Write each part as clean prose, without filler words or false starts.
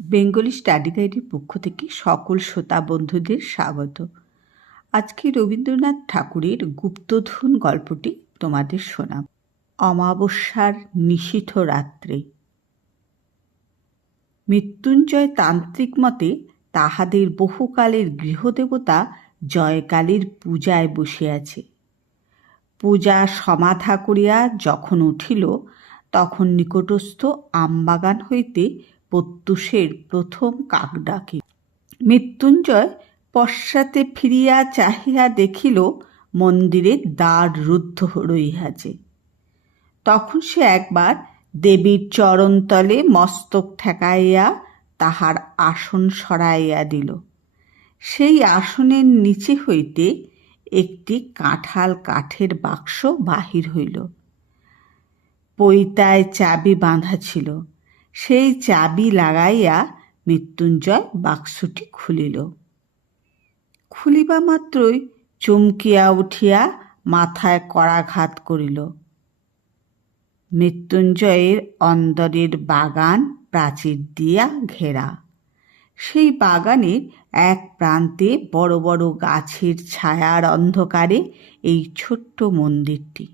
Bengali study গাইডের পক্ষ থেকে সকল শ্রোতা বন্ধুদের স্বাগত। আজকে রবীন্দ্রনাথ ঠাকুরের গুপ্তধন গল্পটি তোমাদের শোনাব। অমাবস্যার নিশীথ রাত্রে। মৃত্যুঞ্জয় তান্ত্রিক মতে তাহাদের বহুকালের গৃহদেবতা জয়কালীর পূজায় বসিয়াছে। পূজা সমাধা করিয়া যখন উঠিল, তখন নিকটস্থ আমবাগান হইতে প্রত্যুষের প্রথম কাক ডাকে। মৃত্যুঞ্জয় পশ্চাতে ফিরিয়া চাহিয়া দেখিল মন্দিরের দ্বার রুদ্ধ রহিয়াছে। তখন সে একবার দেবীর চরণতলে মস্তক ঠেকাইয়া তাহার আসন সরাইয়া দিল। সেই আসনের নিচে হইতে একটি কাঁঠাল কাঠের বাক্স বাহির হইল। পইতায় চাবি বাঁধা ছিল। সেই চাবি লাগাইয়া মৃত্যুঞ্জয় বাক্সটি খুলিল। খুলিবা মাত্রই চমকিয়া উঠিয়া মাথায় করাঘাত করিল। মৃত্যুঞ্জয়ের অন্দরের বাগান প্রাচীর দিয়া ঘেরা। সেই বাগানের এক প্রান্তে বড় বড় গাছের ছায়ার অন্ধকারে এই ছোট্ট মন্দিরটি।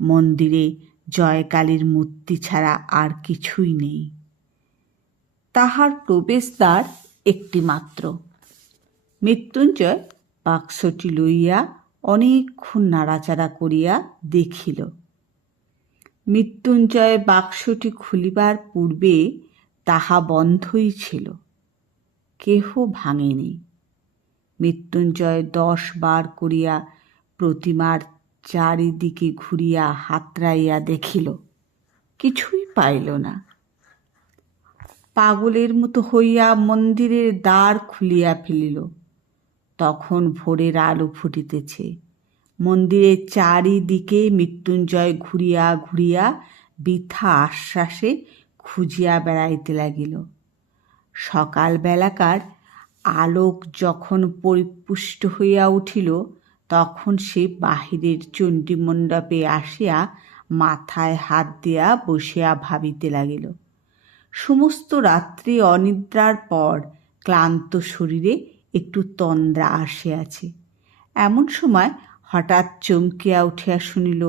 মন্দিরে জয়কালীর মূর্তি ছাড়া আর কিছুই নেই। তাহার প্রবেশদ্বার একটি মাত্র। মৃত্যুঞ্জয় বাক্সটি লইয়া অনেকক্ষণ নাড়াচাড়া করিয়া দেখিল। মৃত্যুঞ্জয় বাক্সটি খুলিবার পূর্বে তাহা বন্ধই ছিল, কেহ ভাঙেনি। মৃত্যুঞ্জয় 10 বার করিয়া প্রতিমার চারিদিকে ঘুরিয়া হাতড়াইয়া দেখিল, কিছুই পাইল না। পাগলের মতো হইয়া মন্দিরের দ্বার খুলিয়া ফেলিল। তখন ভোরের আলো ফুটিতেছে। মন্দিরের চারিদিকে মৃত্যুঞ্জয় ঘুরিয়া ঘুরিয়া বৃথা আশ্বাসে খুঁজিয়া বেড়াইতে লাগিল। সকালবেলাকার আলোক যখন পরিপুষ্ট হইয়া উঠিল, তখন সে বাহিরের চণ্ডীমণ্ডপে আসিয়া মাথায় হাত দিয়া বসিয়া ভাবিতে লাগিল। সমস্ত রাত্রি অনিদ্রার পর ক্লান্ত শরীরে একটু তন্দ্রা আসিয়াছে। এমন সময় হঠাৎ চমকিয়া উঠিয়া শুনিল,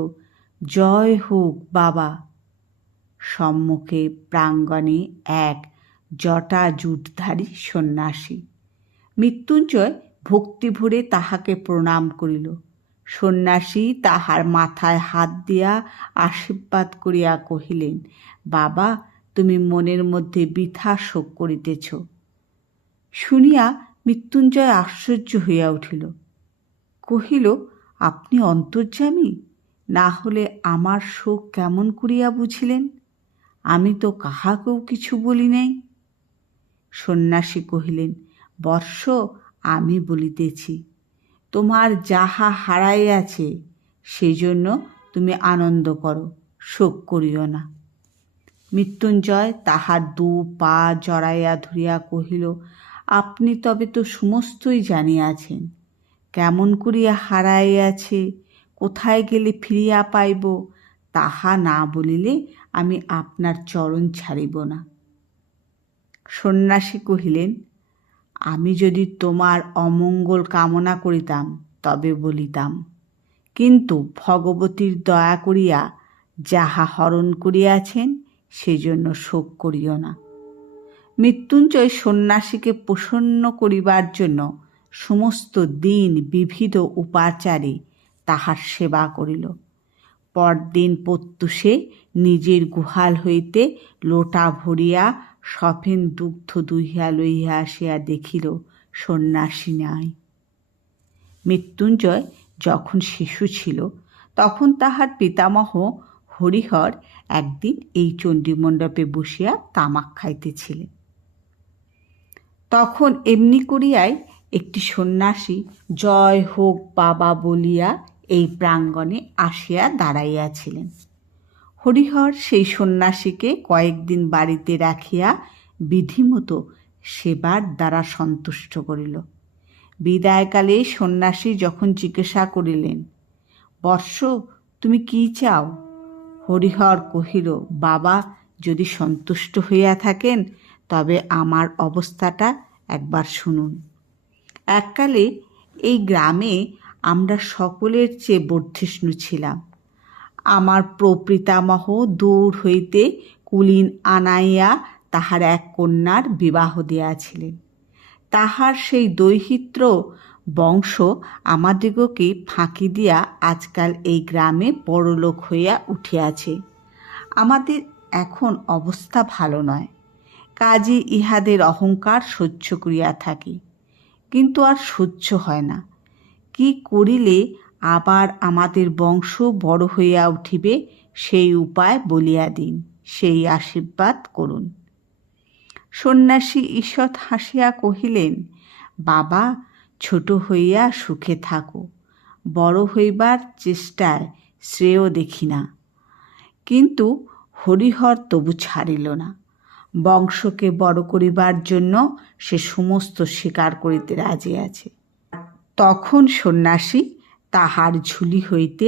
জয় হোক বাবা। সম্মুখে প্রাঙ্গণে এক জটা জুটধারী সন্ন্যাসী। মৃত্যুঞ্জয় ভক্তিভরে তাহাকে প্রণাম করিল। সন্ন্যাসী তাহার মাথায় হাত দিয়া আশীর্বাদ করিয়া কহিলেন, বাবা, তুমি মনের মধ্যে বৃথা শোক করিতেছ। শুনিয়া মৃত্যুঞ্জয় আশ্চর্য হইয়া উঠিল। কহিল, আপনি অন্তর্যামী? না হলে আমার শোক কেমন করিয়া বুঝিলেন? আমি তো কাহাকেও কিছু বলি নাই। সন্ন্যাসী কহিলেন, বৎস, আমি বলিতেছি, তোমার যাহা হারাইয়াছে সেজন্য তুমি আনন্দ করো, শোক করিও না। মৃত্যুঞ্জয় তাহার 2 পা জড়াইয়া ধরিয়া কহিল, আপনি তবে তো সমস্তই জানিয়াছেন। কেমন করিয়া হারাইয়াছে, কোথায় গেলে ফিরিয়া পাইব, তাহা না বলিলে আমি আপনার চরণ ছাড়িব না। সন্ন্যাসী কহিলেন, আমি যদি তোমার অমঙ্গল কামনা করিতাম তবে বলিতাম, কিন্তু ভগবতীর দয়া করিয়া যাহা হরণ করিয়াছেন সেজন্য শোক করিও না। মৃত্যুঞ্জয় সন্ন্যাসীকে প্রসন্ন করিবার জন্য সমস্ত দিন বিবিধ উপাচারে তাহার সেবা করিল। পরদিন প্রত্যুষে নিজের গুহাল হইতে লোটা ভরিয়া সফেন দুগ্ধ দুহিয়া লইয়া আসিয়া দেখিল সন্ন্যাসী নাই। মৃত্যুঞ্জয় যখন শিশু ছিল, তখন তাহার পিতামহ হরিহর একদিন এই চণ্ডীমণ্ডপে বসিয়া তামাক খাইতেছিলেন। তখন এমনি করিয়াই একটি সন্ন্যাসী জয় হোক বাবা বলিয়া এই প্রাঙ্গণে আসিয়া দাঁড়াইয়াছিলেন। হরিহর সেই সন্ন্যাসীকে কয়েকদিন বাড়িতে রাখিয়া বিধিমতো সেবার দ্বারা সন্তুষ্ট করিল। বিদায়কালে সন্ন্যাসী যখন জিজ্ঞাসা করিলেন, বৎস, তুমি কি চাও? হরিহর কহিল, বাবা, যদি সন্তুষ্ট হইয়া থাকেন তবে আমার অবস্থাটা একবার শুনুন। এককালে এই গ্রামে আমরা সকলের চেয়ে বর্ধিষ্ণু ছিলাম। আমার প্রপিতামহ দূর হইতে কুলীন আনাইয়া তাহার এক কন্যার বিবাহ দিয়াছিলেন। তাহার সেই দৈহিত্র বংশ আমাদিগকে ফাঁকি দিয়া আজকাল এই গ্রামে বড়লোক হইয়া উঠিয়াছে। আমাদের এখন অবস্থা ভালো নয়, কাজে ইহাদের অহংকার সহ্য করিয়া থাকি, কিন্তু আর সহ্য হয় না। কি করিলে আবার আমাদের বংশ বড় হইয়া উঠিবে সেই উপায় বলিয়া দিন, সেই আশীর্বাদ করুন। সন্ন্যাসী ঈষৎ হাসিয়া কহিলেন, বাবা, ছোট হইয়া সুখে থাকো, বড় হইবার চেষ্টায় শ্রেয় দেখি না। কিন্তু হরিহর তবু ছাড়িল না। বংশকে বড় করিবার জন্য সে সমস্ত স্বীকার করিতে রাজি আছে। তখন সন্ন্যাসী তাহার ঝুলি হইতে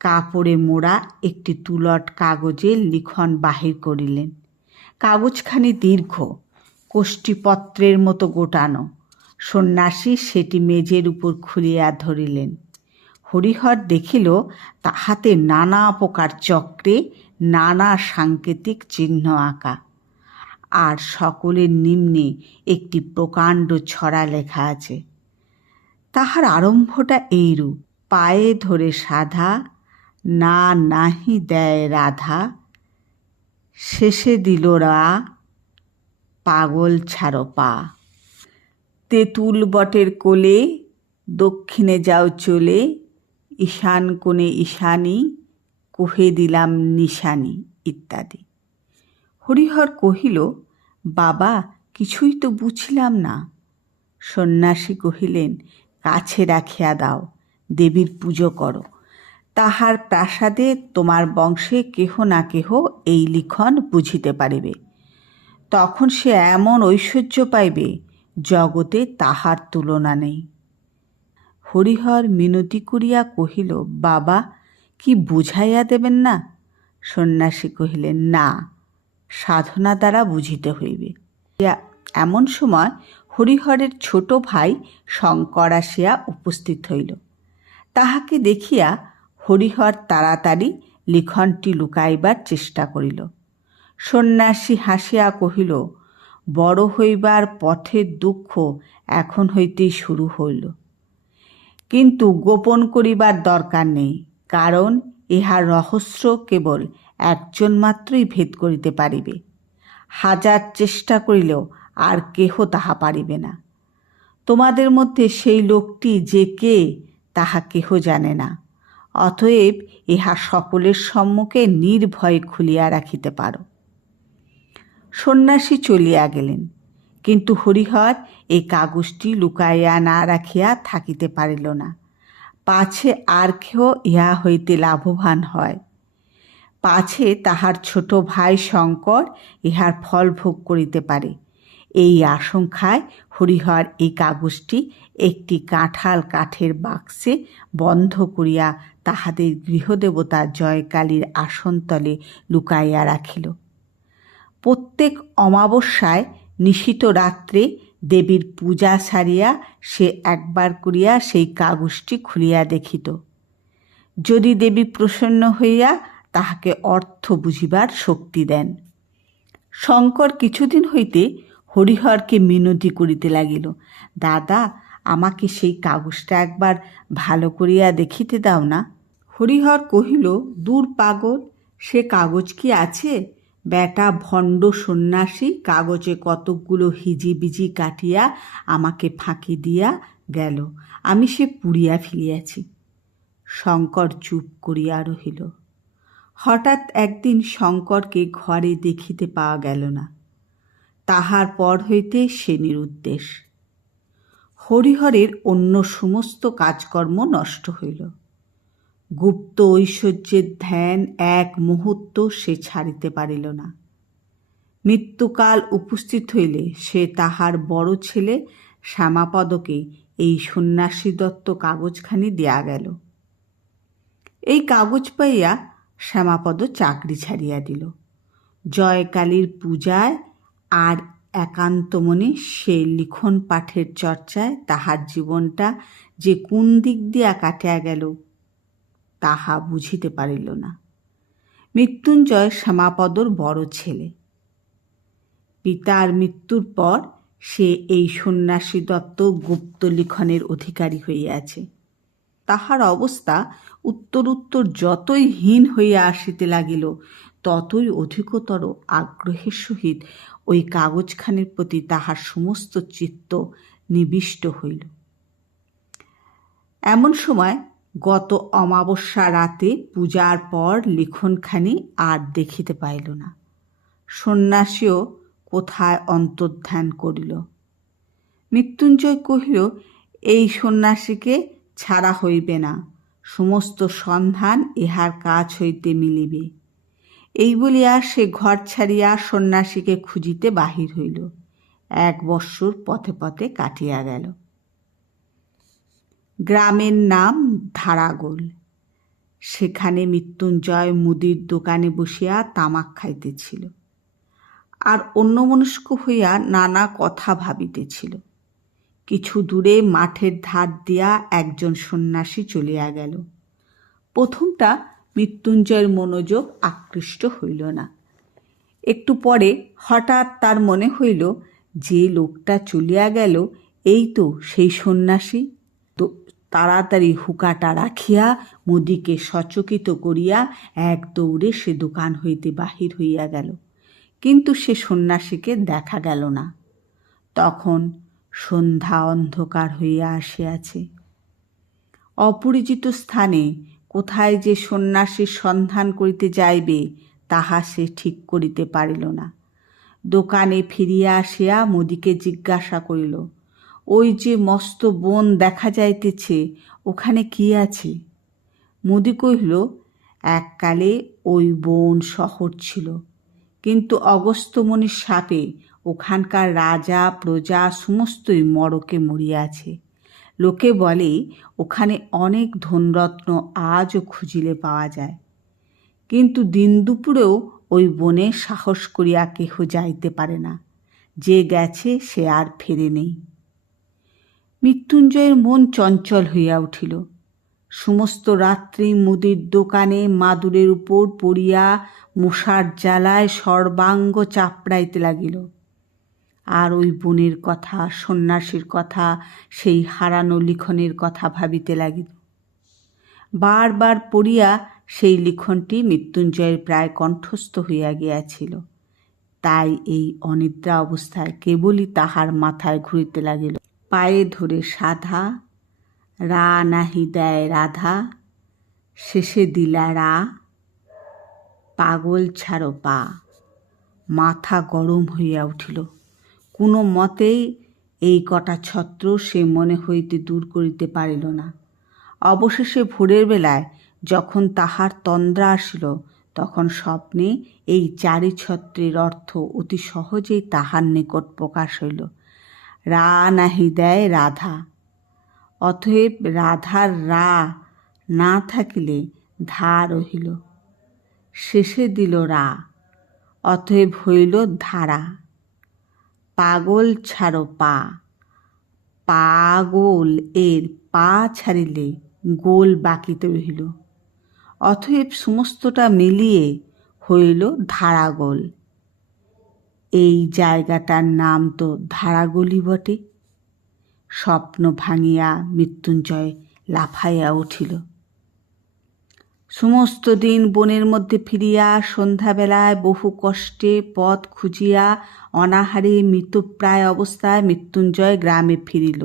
কাপড়ে মোড়া একটি তুলট কাগজের লিখন বাহির করিলেন। কাগজখানি দীর্ঘ, কোষ্ঠীপত্রের মতো গোটানো। সন্ন্যাসী সেটি মেজের উপর খুলিয়া ধরিলেন। হরিহর দেখিল তাহাতে নানা প্রকার চক্রে নানা সাংকেতিক চিহ্ন আঁকা, আর সকলের নিম্নে একটি প্রকাণ্ড ছড়া লেখা আছে। তাহার আরম্ভটা এইরূপ: পায়ে ধরে সাধা, না নাহি দেয় রাধা, শেষে দিল রা, পাগল ছাড়ো পা। তেঁতুল বটের কোলে, দক্ষিণে যাও চলে, ঈশান কোণে ঈশানী, কহে দিলাম নিশানী, ইত্যাদি। হরিহর কহিল, বাবা, কিছুই তো বুঝিলাম না। সন্ন্যাসী কহিলেন, কাছে রাখিয়া দাও, দেবীর পুজো করো। তাহার প্রাসাদে তোমার বংশে কেহ না কেহ এই লিখন বুঝিতে পারিবে। তখন সে এমন ঐশ্বর্য পাইবে, জগতে তাহার তুলনা নেই। হরিহর মিনতি করিয়া কহিল, বাবা, কি বুঝাইয়া দেবেন না? সন্ন্যাসী কহিলেন, না, সাধনা দ্বারা বুঝিতে হইবে। এমন সময় হরিহরের ছোট ভাই শঙ্কর আসিয়া উপস্থিত হইল। তাহাকে দেখিয়া হরিহর তাড়াতাড়ি লিখনটি লুকাইবার চেষ্টা করিল। সন্ন্যাসী হাসিয়া কহিল, বড় হইবার পথের দুঃখ এখন হইতেই শুরু হইল, কিন্তু গোপন করিবার দরকার নেই, কারণ ইহার রহস্য কেবল একজন মাত্রই ভেদ করিতে পারিবে। হাজার চেষ্টা করিলেও আর কেহ তাহা পারিবে না। তোমাদের মধ্যে সেই লোকটি যে কে তাহা কেহ জানে না, অতএব ইহা সকলের সম্মুখে নির্ভয়ে খুলিয়া রাখিতে পারো। সন্ন্যাসী চলিয়া গেলেন, কিন্তু হরিহর এই কাগজটি লুকাইয়া না রাখিয়া থাকিতে পারিল না, পাছে আর কেহ ইহা হইতে লাভবান হয়, পাছে তাহার ছোট ভাই শঙ্কর ইহার ফল ভোগ করিতে পারে। এই আশঙ্কায় হরিহর এই কাগজটি একটি কাঁঠাল কাঠের বাক্সে বন্ধ করিয়া তাহাদের গৃহদেবতা জয়কালীর আসনতলে লুকাইয়া রাখিল। প্রত্যেক অমাবস্যায় নিশিত রাত্রে দেবীর পূজা সারিয়া সে একবার করিয়া সেই কাগজটি খুলিয়া দেখিত। যদি দেবী প্রসন্ন হইয়া তাহাকে অর্থ বুঝিবার শক্তি দেন। শঙ্কর কিছুদিন হইতে হরিহরকে মিনতি করিতে লাগিল, দাদা, আমাকে সেই কাগজটা একবার ভালো করিয়া দেখিতে দাও না। হরিহর কহিল, দূর পাগল, সে কাগজ কি আছে? বেটা ভণ্ড সন্ন্যাসী কাগজে কতকগুলো হিজিবিজি কাটিয়া আমাকে ফাঁকি দিয়া গেল, আমি সে পুড়িয়া ফেলিয়াছি। শঙ্কর চুপ করিয়া রহিল। হঠাৎ একদিন শঙ্করকে ঘরে দেখিতে পাওয়া গেল না। তাহার পর হইতে সে নিরুদ্দেশ। হরিহরের অন্য সমস্ত কাজকর্ম নষ্ট হইল। গুপ্ত ঐশ্বর্যের ধ্যান এক মুহূর্ত সে ছাড়িতে পারিল না। মৃত্যুকাল উপস্থিত হইলে সে তাহার বড় ছেলে শ্যামাপদকে এই সন্ন্যাসী দত্ত কাগজখানি দেয়া গেল। এই কাগজ পাইয়া শ্যামাপদ চাকরি ছাড়িয়া দিল। জয়কালীর পূজায় আর একান্ত মনে সে লিখন পাঠের চর্চায় তাহার জীবনটা যে কোন দিক দিয়া কাটিয়া গেল তাহা বুঝিতে পারিল না। মৃত্যুঞ্জয় শ্যামাপদর বড় ছেলে। পিতার মৃত্যুর পর সে এই সন্ন্যাসী দত্ত গুপ্ত লিখনের অধিকারী হইয়াছে। তাহার অবস্থা উত্তরোত্তর যতই হীন হইয়া আসিতে লাগিল ততই অধিকতর আগ্রহের সহিত ওই কাগজখানির প্রতি তাহার সমস্ত চিত্ত নিবিষ্ট হইল। এমন সময় গত অমাবস্যা রাতে পূজার পর লিখনখানি আর দেখিতে পাইল না। সন্ন্যাসীও কোথায় অন্তর্ধান করিল। মৃত্যুঞ্জয় কহিল, এই সন্ন্যাসীকে ছাড়া হইবে না, সমস্ত সন্ধান ইহার কাজ হইতে মিলিবে। এই বলিয়া সে ঘর ছাড়িয়া সন্ন্যাসীকে খুঁজিতে বাহির হইল। 1 বৎসর পথে পথে কাটিয়া গেল। গ্রামের নাম ধারাগোল। সেখানে মৃত্যুঞ্জয় মুদির দোকানে বসিয়া তামাক খাইতেছিল আর অন্যমনস্ক হইয়া নানা কথা ভাবিতেছিল। কিছু দূরে মাঠের ধার দিয়া একজন সন্ন্যাসী চলিয়া গেল। প্রথমটা মৃত্যুঞ্জয়ের মনোযোগ আকৃষ্ট হইল না। একটু পরে হঠাৎ তার মনে হইল, যে লোকটা চলিয়া গেল এই তো সেই সন্ন্যাসী। তো তাড়াতাড়ি হুকাটা রাখিয়া মুদিকে সচকিত করিয়া এক দৌড়ে সে দোকান হইতে বাহির হইয়া গেল। কিন্তু সে সন্ন্যাসীকে দেখা গেল না। তখন সন্ধ্যা অন্ধকার হইয়া আসিয়াছে। অপরিচিত স্থানে কোথায় যে সন্ন্যাসীর সন্ধান করিতে যাইবে তাহা সে ঠিক করিতে পারিল না। দোকানে ফিরিয়া আসিয়া মুদিকে জিজ্ঞাসা করিল, ওই যে মস্ত বন দেখা যাইতেছে, ওখানে কি আছে? মুদি কহিল, এককালে ওই বন শহর ছিল, কিন্তু অগস্ত্যমুনির শাপে ওখানকার রাজা প্রজা সমস্তই মরকে মরিয়াছে। লোকে বলে ওখানে অনেক ধনরত্ন আজও খুঁজিলে পাওয়া যায়, কিন্তু দিন দুপুরেও ওই বনে সাহস করিয়া কেহ যাইতে পারে না। যে গেছে সে আর ফেরে নেই। মৃত্যুঞ্জয়ের মন চঞ্চল হইয়া উঠিল। সমস্ত রাত্রি মুদির দোকানে মাদুরের উপর পড়িয়া মশার জ্বালায় সর্বাঙ্গ চাপড়াইতে লাগিল। আর ওই বনের কথা, সন্ন্যাসীর কথা, সেই হারানো লিখনের কথা ভাবিতে লাগিল। বারবার পড়িয়া সেই লিখনটি মৃত্যুঞ্জয়ের প্রায় কণ্ঠস্থ হইয়া গিয়াছিল। তাই এই অনিদ্রা অবস্থায় কেবলই তাহার মাথায় ঘুরিতে লাগিল, পায়ে ধরে সাধা, রা নাহি দেয় রাধা, শেষে দিলা রা, পাগল ছাড়ো পা। মাথা গরম হইয়া উঠিল। কোনো মতেই এই কটা ছত্র সে মনে হইতে দূর করিতে পারিল না। অবশেষে ভোরের বেলায় যখন তাহার তন্দ্রা আসিল, তখন স্বপ্নে এই 4 ছত্রের অর্থ অতি সহজেই তাহার নিকট প্রকাশ হইল। রা নাহি দেয় রাধা, অতএব রাধার রা না থাকিলে ধা রহিল। শেষে দিল রা, অতএব হইল ধারা। পাগল ছাড়ো পা, পাগল এর পা ছাড়িলে গোল বাকিতে রহিল, অতএব সমস্তটা মিলিয়ে হইল ধারাগোল। এই জায়গাটার নাম তো ধারাগোলই বটে। স্বপ্ন ভাঙিয়া মৃত্যুঞ্জয় লাফাইয়া উঠিল। সমস্ত দিন বনের মধ্যে ফিরিয়া সন্ধ্যাবেলায় বহু কষ্টে পথ খুঁজিয়া অনাহারে মৃতপ্রায় অবস্থায় মৃত্যুঞ্জয় গ্রামে ফিরিল।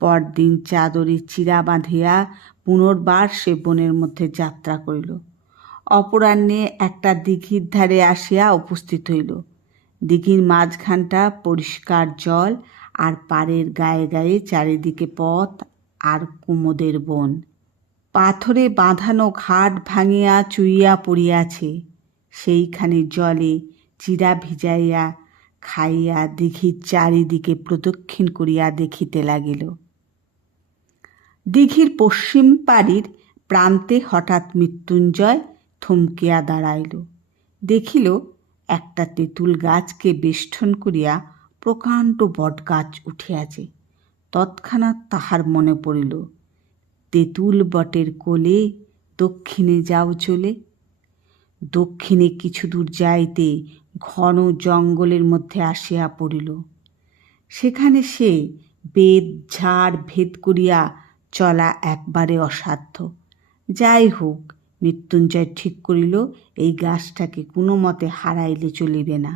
পরদিন চাদরে চিরা বাঁধিয়া পুনর্বার সে বনের মধ্যে যাত্রা করিল। অপরাহ্নে একটা দিঘির ধারে আসিয়া উপস্থিত হইল। দিঘির মাঝখানটা পরিষ্কার জল, আর পাড়ের গায়ে গায়ে চারিদিকে পথ আর কুমোদের বন। পাথরে বাঁধানো ঘাট ভাঙিয়া চুইয়া পড়িয়াছে। সেইখানে জলে চিরা ভিজাইয়া খাইয়া দিঘির চারিদিকে প্রদক্ষিণ করিয়া দেখিতে লাগিল। দিঘির পশ্চিম পাড়ির প্রান্তে হঠাৎ মৃত্যুঞ্জয় থমকিয়া দাঁড়াইল। দেখিল একটা তেঁতুল গাছকে বেষ্টন করিয়া প্রকাণ্ড বটগাছ উঠিয়াছে। তৎক্ষণাৎ তাহার মনে পড়িল, তেঁতুল বটের কোলে দক্ষিণে যাও চলে। দক্ষিণে কিছু দূর যাইতে ঘন জঙ্গলের মধ্যে আসিয়া পড়িল। সেখানে সে বেদ ঝাড় ভেদ করিয়া চলা একবারে অসাধ্য। যাই হোক, মৃত্যুঞ্জয় ঠিক করিল এই গাছটাকে কোনো মতে হারাইলে চলিবে না।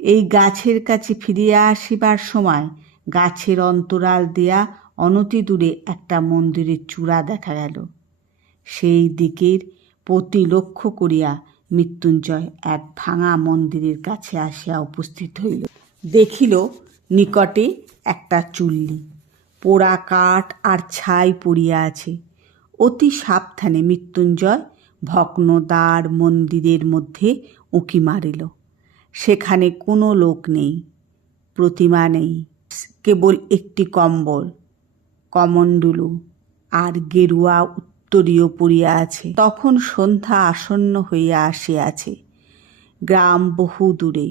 এই গাছের কাছে ফিরিয়া আসিবার সময় গাছের অন্তরাল দিয়া অনতি দূরে একটা মন্দিরের চূড়া দেখা গেল। সেই দিকের প্রতি লক্ষ্য করিয়া মৃত্যুঞ্জয় এক ভাঙা মন্দিরের কাছে আসিয়া উপস্থিত হইল। দেখিল নিকটে একটা চুল্লি, পোড়া কাঠ আর ছাই পড়িয়া আছে। অতি সাবধানে মৃত্যুঞ্জয় ভগ্ন দ্বার মন্দিরের মধ্যে উঁকি মারিল। সেখানে কোনো লোক নেই, প্রতিমা নেই, কেবল একটি কম্বল, কমণ্ডলু আর গেরুয়া উত্তরীয় পড়িয়া আছে। তখন সন্ধ্যা আসন্ন হইয়া আসিয়াছে। গ্রাম বহু দূরে।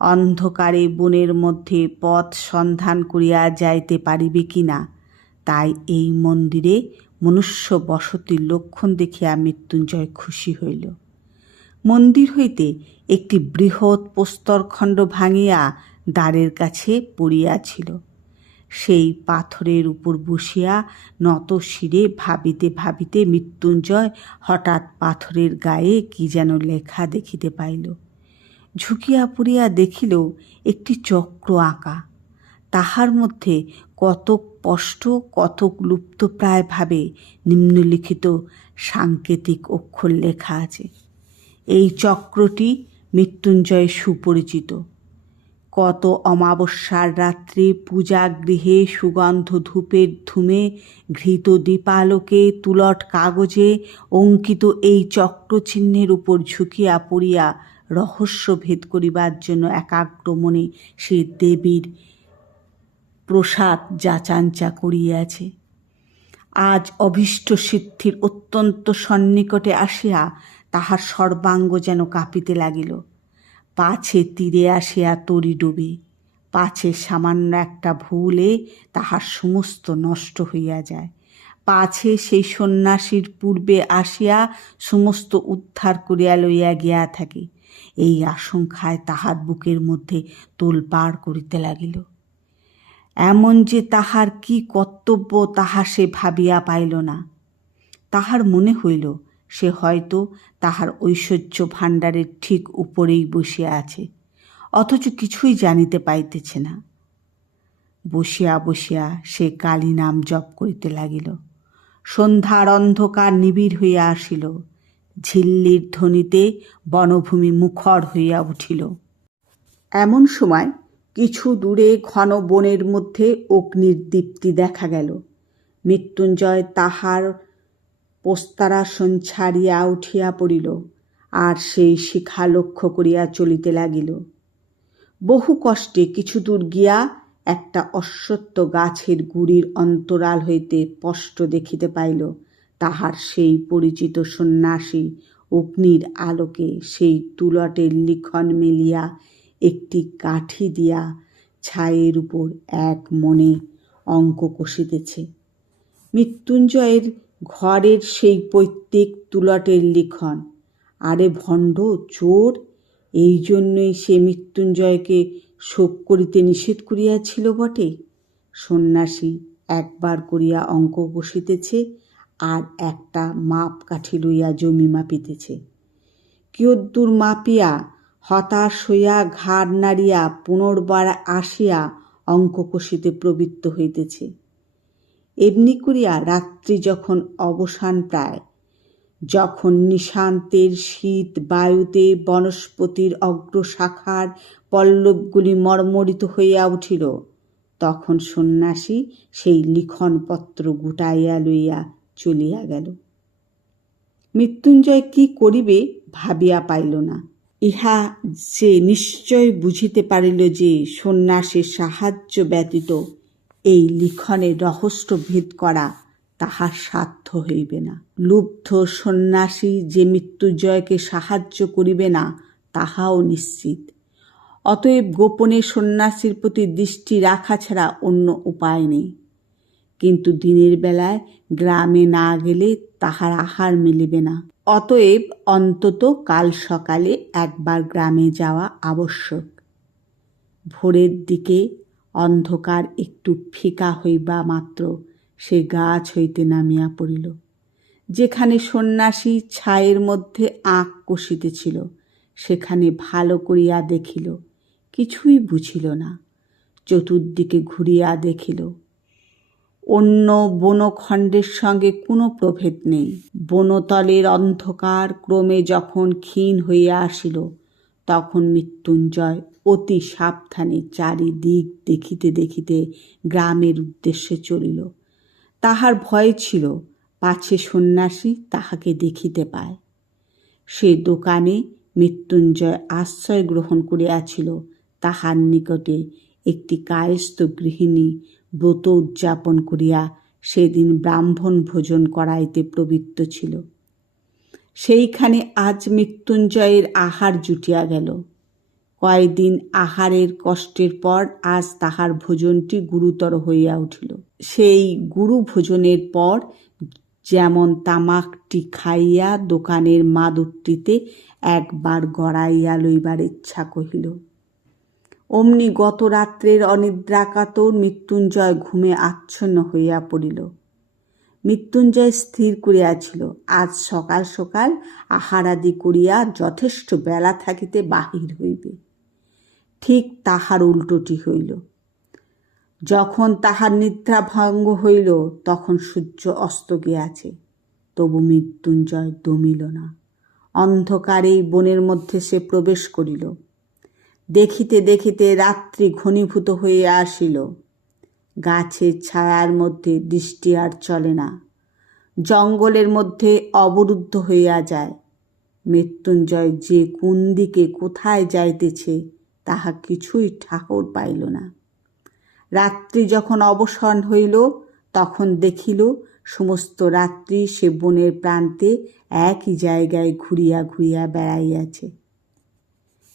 অন্ধকারে বনের মধ্যে পথ সন্ধান করিয়া যাইতে পারিবে কিনা, তাই এই মন্দিরে মনুষ্য বসতির লক্ষণ দেখিয়া মৃত্যুঞ্জয় খুশি হইল। মন্দির হইতে একটি বৃহৎ প্রস্তরখণ্ড ভাঙিয়া দ্বারের কাছে পড়িয়াছিল। সেই পাথরের উপর বসিয়া নত শিরে ভাবিতে ভাবিতে মৃত্যুঞ্জয় হঠাৎ পাথরের গায়ে কি যেন লেখা দেখিতে পাইল। ঝুঁকিয়া পড়িয়া দেখিল একটি চক্র আঁকা। তাহার মধ্যে কতক স্পষ্ট কতক লুপ্তপ্রায় ভাবে নিম্নলিখিত সাংকেতিক অক্ষর লেখা আছে। এই চক্রটি মৃত্যুঞ্জয় সুপরিচিত। কত অমাবস্যার রাত্রে পূজাগৃহে সুগন্ধ ধূপের ধূমে ঘৃত দীপালোকে তুলট কাগজে অঙ্কিত এই চক্রচিহ্নের উপর ঝুঁকিয়া পড়িয়া রহস্য ভেদ করিবার জন্য একাগ্র মনে সে দেবীর প্রসাদ যাচাঞ্চা করিয়াছে। আজ অভীষ্ট সিদ্ধির অত্যন্ত সন্নিকটে আসিয়া তাহার সর্বাঙ্গ যেন কাঁপিতে লাগিল। পাছে তীরে আসিয়া তরি ডুবে, পাছে সামান্য একটা ভুলে তাহার সমস্ত নষ্ট হইয়া যায়, পাছে সেই সন্ন্যাসীর পূর্বে আসিয়া সমস্ত উদ্ধার করিয়া লইয়া গিয়া থাকে। এই আশঙ্কায় তাহার বুকের মধ্যে তোলপাড় করিতে লাগিল। এমন যে তাহার কি কর্তব্য তাহা সে ভাবিয়া পাইল না। তাহার মনে হইল সে হয়তো তাহার ঐশ্বর্য ভাণ্ডারের ঠিক উপরেই বসিয়া আছে, অথচ কিছুই জানিতে পাইতেছে না। বসিয়া বসিয়া সে কালী নাম জপ করিতে লাগিল। সন্ধ্যার অন্ধকার নিবিড় হইয়া আসিল। ঝিল্লির ধ্বনিতে বনভূমি মুখর হইয়া উঠিল। এমন সময় কিছু দূরে ঘন বনের মধ্যে অগ্নির দীপ্তি দেখা গেল। মৃত্যুঞ্জয় তাহার পোস্তারাসন ছাড়িয়া উঠিয়া পড়িল, আর সেই শিখা লক্ষ্য করিয়া চলিতে লাগিল। বহু কষ্টে কিছু দূর গিয়া একটা অশ্বত্থ গাছের গুড়ির অন্তরাল হইতে স্পষ্ট দেখিতে পাইল তাহার সেই পরিচিত সন্ন্যাসী অগ্নির আলোকে সেই তুলটের লিখন মেলিয়া একটি কাঠি দিয়া ছায়ের উপর এক মনে অঙ্ক কষিতেছে। মৃত্যুঞ্জয়ের ঘরের সেই পৈতৃক তুলটের লিখন। আরে ভণ্ড, চোর! এই জন্যই সে মৃত্যুঞ্জয়কে শোক করিতে নিষেধ করিয়াছিল বটে। সন্ন্যাসী একবার করিয়া অঙ্ক কষিতেছে আর একটা মাপ কাঠি লইয়া জমি মাপিতেছে। কিয়দ্দূর মাপিয়া হতাশ হইয়া ঘাড় নাড়িয়া পুনর্বার আসিয়া অঙ্ক কষিতে প্রবৃত্ত হইতেছে। এমনি করিয়া রাত্রি যখন অবসান প্রায়, যখন নিশান্তের শীত বায়ুতে বনস্পতির অগ্রশাখার পল্লবগুলি মর্মরিত হইয়া উঠিল, তখন সন্ন্যাসী সেই লিখনপত্র গুটাইয়া লইয়া চলিয়া গেল। মৃত্যুঞ্জয় কি করিবে ভাবিয়া পাইল না। ইহা সে নিশ্চয় বুঝিতে পারিল যে সন্ন্যাসীর সাহায্য ব্যতীত এই লিখনের রহস্য ভেদ করা তাহার সাধ্য হইবে না। লুব্ধ সন্ন্যাসী যে মৃত্যুঞ্জয়কে সাহায্য করিবে না তাহাও নিশ্চিত। অতএব গোপনে সন্ন্যাসীর প্রতি দৃষ্টি রাখা ছাড়া অন্য উপায় নেই। কিন্তু দিনের বেলায় গ্রামে না গেলে তাহার আহার মিলিবে না। অতএব অন্তত কাল সকালে একবার গ্রামে যাওয়া আবশ্যক। ভোরের দিকে অন্ধকার একটু ফিকা হইবা মাত্র সে গাছ হইতে নামিয়া পড়িল। যেখানে সন্ন্যাসী ছায়ের মধ্যে আঁক কষিতেছিল সেখানে ভালো করিয়া দেখিল, কিছুই বুঝিল না। চতুর্দিকে ঘুরিয়া দেখিল, অন্য বনখণ্ডের সঙ্গে কোনো প্রভেদ নেই। বনতলের অন্ধকার ক্রমে যখন ক্ষীণ হইয়া আসিল তখন মৃত্যুঞ্জয় অতি সাবধানে চারিদিক দেখিতে দেখিতে গ্রামের উদ্দেশ্যে চলিল। তাহার ভয় ছিল পাছে সন্ন্যাসী তাহাকে দেখিতে পায়। সে দোকানে মৃত্যুঞ্জয় আশ্রয় গ্রহণ করিয়াছিল। তাহার নিকটে একটি কায়স্থ গৃহিণী ব্রত উদযাপন করিয়া সেদিন ব্রাহ্মণ ভোজন করাইতে প্রবৃত্ত ছিল। সেইখানে আজ মৃত্যুঞ্জয়ের আহার জুটিয়া গেল। কয়েকদিন আহারের কষ্টের পর আজ তাহার ভোজনটি গুরুতর হইয়া উঠিল। সেই গুরু ভোজনের পর যেমন তামাকটি খাইয়া দোকানের মাদুরটিতে একবার গড়াইয়া লইবার ইচ্ছা কহিল, অমনি গত রাত্রের অনিদ্রাকাতর মৃত্যুঞ্জয় ঘুমে আচ্ছন্ন হইয়া পড়িল। মৃত্যুঞ্জয় স্থির করিয়াছিল আজ সকাল সকাল আহারাদি করিয়া যথেষ্ট বেলা থাকিতে বাহির হইবে। ঠিক তাহার উল্টোটি হইল। যখন তাহার নিদ্রা ভঙ্গ হইল তখন সূর্য অস্ত গিয়াছে, তবু মৃত্যুঞ্জয় দমিল না। অন্ধকারেই বনের মধ্যে সে প্রবেশ করিল। দেখিতে দেখিতে রাত্রি ঘনীভূত হইয়া আসিল। গাছের ছায়ার মধ্যে দৃষ্টি আর চলে না, জঙ্গলের মধ্যে অবরুদ্ধ হইয়া যায়। মৃত্যুঞ্জয় যে কোন দিকে কোথায় যাইতেছে তাহা কিছুই ঠাহর পাইল না। রাত্রি যখন অবসান হইল তখন দেখিল সমস্ত রাত্রি সে বনের প্রান্তে একই জায়গায় ঘুরিয়া ঘুরিয়া বেড়াইয়াছে।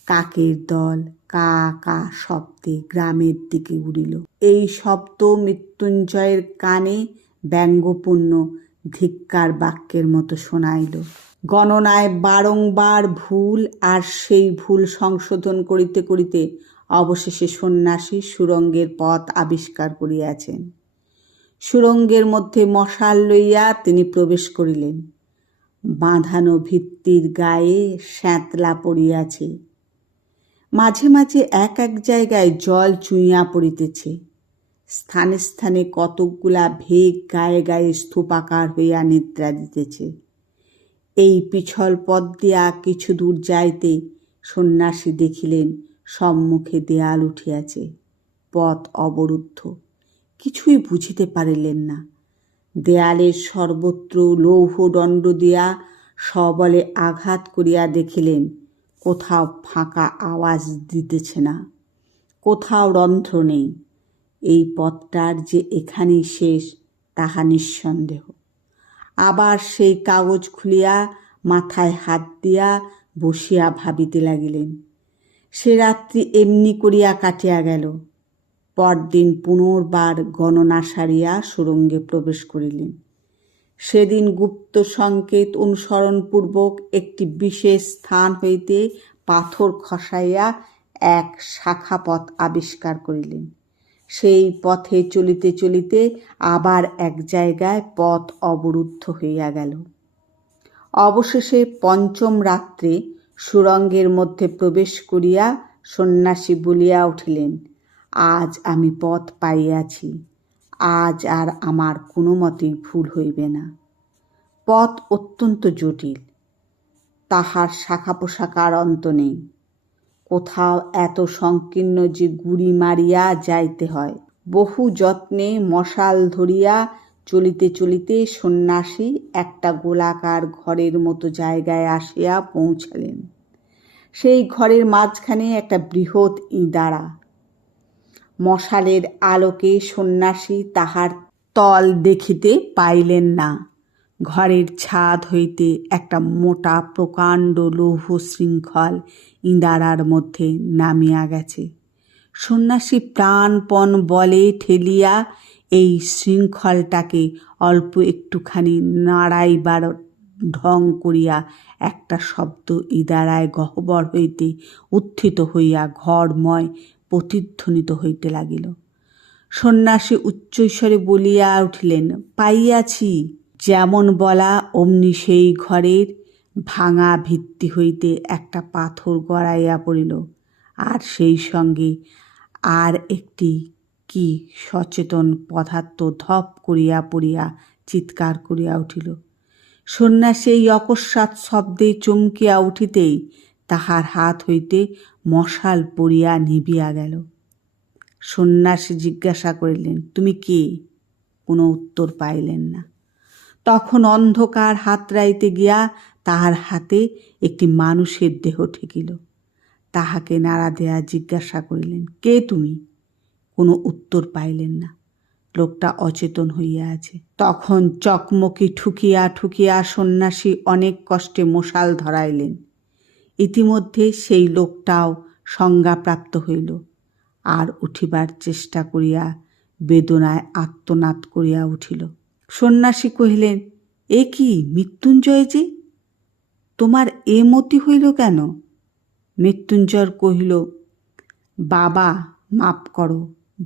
কাকের দল কা কা শব্দে গ্রামের দিকে উড়িল। এই শব্দ মৃত্যুঞ্জয়ের কানে ব্যঙ্গপূর্ণ ধিক্কার বাক্যের মতো শোনাইল। গণনায় বারংবার ভুল, আর সেই ভুল সংশোধন করিতে করিতে অবশেষে সন্ন্যাসী সুরঙ্গের পথ আবিষ্কার করিয়াছেন। সুরঙ্গের মধ্যে মশাল লইয়া তিনি প্রবেশ করিলেন। বাঁধানো ভিত্তির গায়ে শ্যাতলা পড়িয়াছে, মাঝে মাঝে এক এক জায়গায় জল চুইয়া পড়িতেছে। স্থানে স্থানে কতকগুলা ভেগ গায়ে গায়ে স্তূপাকার হইয়া নিদ্রা দিতেছে। এই পিছল পথ দিয়া কিছু দূর যাইতে সন্ন্যাসী দেখিলেন সম্মুখে দেয়াল উঠিয়াছে, পথ অবরুদ্ধ। কিছুই বুঝিতে পারিলেন না। দেয়ালের সর্বত্র লৌহদণ্ড দিয়া সবলে আঘাত করিয়া দেখিলেন কোথাও ফাঁকা আওয়াজ দিতেছে না, কোথাও রন্ধ্র নেই। এই পথটার যে এখানেই শেষ তাহা নিঃসন্দেহ। আবার সেই কাগজ খুলিয়া মাথায় হাত দিয়া বসিয়া ভাবিতে লাগিলেন। সে রাত্রি এমনি করিয়া কাটিয়া গেল। পরদিন পুনর্বার গণনা সারিয়া সুরঙ্গে প্রবেশ করিলেন। সেদিন গুপ্ত সংকেত অনুসরণপূর্বক একটি বিশেষ স্থান হইতে পাথর খসাইয়া এক শাখা পথ আবিষ্কার করিলেন। সেই পথে চলিতে চলিতে আবার এক জায়গায় পথ অবরুদ্ধ হইয়া গেল। অবশেষে পঞ্চম রাত্রে সুরঙ্গের মধ্যে প্রবেশ করিয়া সন্ন্যাসী বলিয়া উঠিলেন, আজ আমি পথ পাইয়াছি, আজ আর আমার কোনো মতেই ভুল হইবে না। পথ অত্যন্ত জটিল, তাহার শাখা পোশাকার অন্ত নেই। কোথাও এত সংকীর্ণ যে গুড়ি মারিয়া যাইতে হয়। বহু যত্নে মশাল ধরিয়া চলিতে চলিতে সন্ন্যাসী একটা গোলাকার ঘরের মতো জায়গায় আসিয়া পৌঁছালেন। সেই ঘরের মাঝখানে একটা বৃহৎ ইঁদারা। মশালের আলোকে সন্ন্যাসী তাহার তল দেখিতে পাইলেন না। ঘরের ছাদ হইতে একটা মোটা প্রকাণ্ড লৌহ শৃঙ্খল ইঁদারার মধ্যে নামিয়া গেছে। সন্ন্যাসী প্রাণপণ বলে ঠেলিয়া এই শৃঙ্খলটাকে অল্প একটুখানি নাড়াইবার ঢং করিয়া একটা শব্দ ইদারায় গহ্বর হইতে উত্থিত হইয়া ঘরময় প্রতিধ্বনিত হইতে লাগিল। সন্ন্যাসী উচ্চৈস্বরে বলিয়া উঠিলেন, পাইয়াছি। যেমন বলা অমনি সেই ঘরের ভাঙা ভিত্তি হইতে একটা পাথর গড়াইয়া পড়িল, আর সেই সঙ্গে আর একটি কি সচেতন পদার্থ ধপ করিয়া পড়িয়া চিৎকার করিয়া উঠিল। সন্ন্যাসী এই অকস্মাৎ শব্দে চমকিয়া উঠিতেই তাহার হাত হইতে মশাল পড়িয়া নিবিয়া গেল। সন্ন্যাসী জিজ্ঞাসা করিলেন, তুমি কে? কোনো উত্তর পাইলেন না। তখন অন্ধকার হাতড়াইতে গিয়া তাহার হাতে একটি মানুষের দেহ ঠেকিল। তাহাকে নাড়া দেয়া জিজ্ঞাসা করিলেন, কে তুমি? কোনো উত্তর পাইলেন না। লোকটা অচেতন হইয়া আছে। তখন চকমকি ঠুকিয়া ঠুকিয়া সন্ন্যাসী অনেক কষ্টে মশাল ধরাইলেন। ইতিমধ্যে সেই লোকটাও সংজ্ঞাপ্রাপ্ত হইল, আর উঠিবার চেষ্টা করিয়া বেদনায় আর্তনাদ করিয়া উঠিল। সন্ন্যাসী কহিলেন, এ কি মৃত্যুঞ্জয় যে, তোমার এ মতি হইল কেন? মৃত্যুঞ্জয় কহিল, বাবা মাপ করো,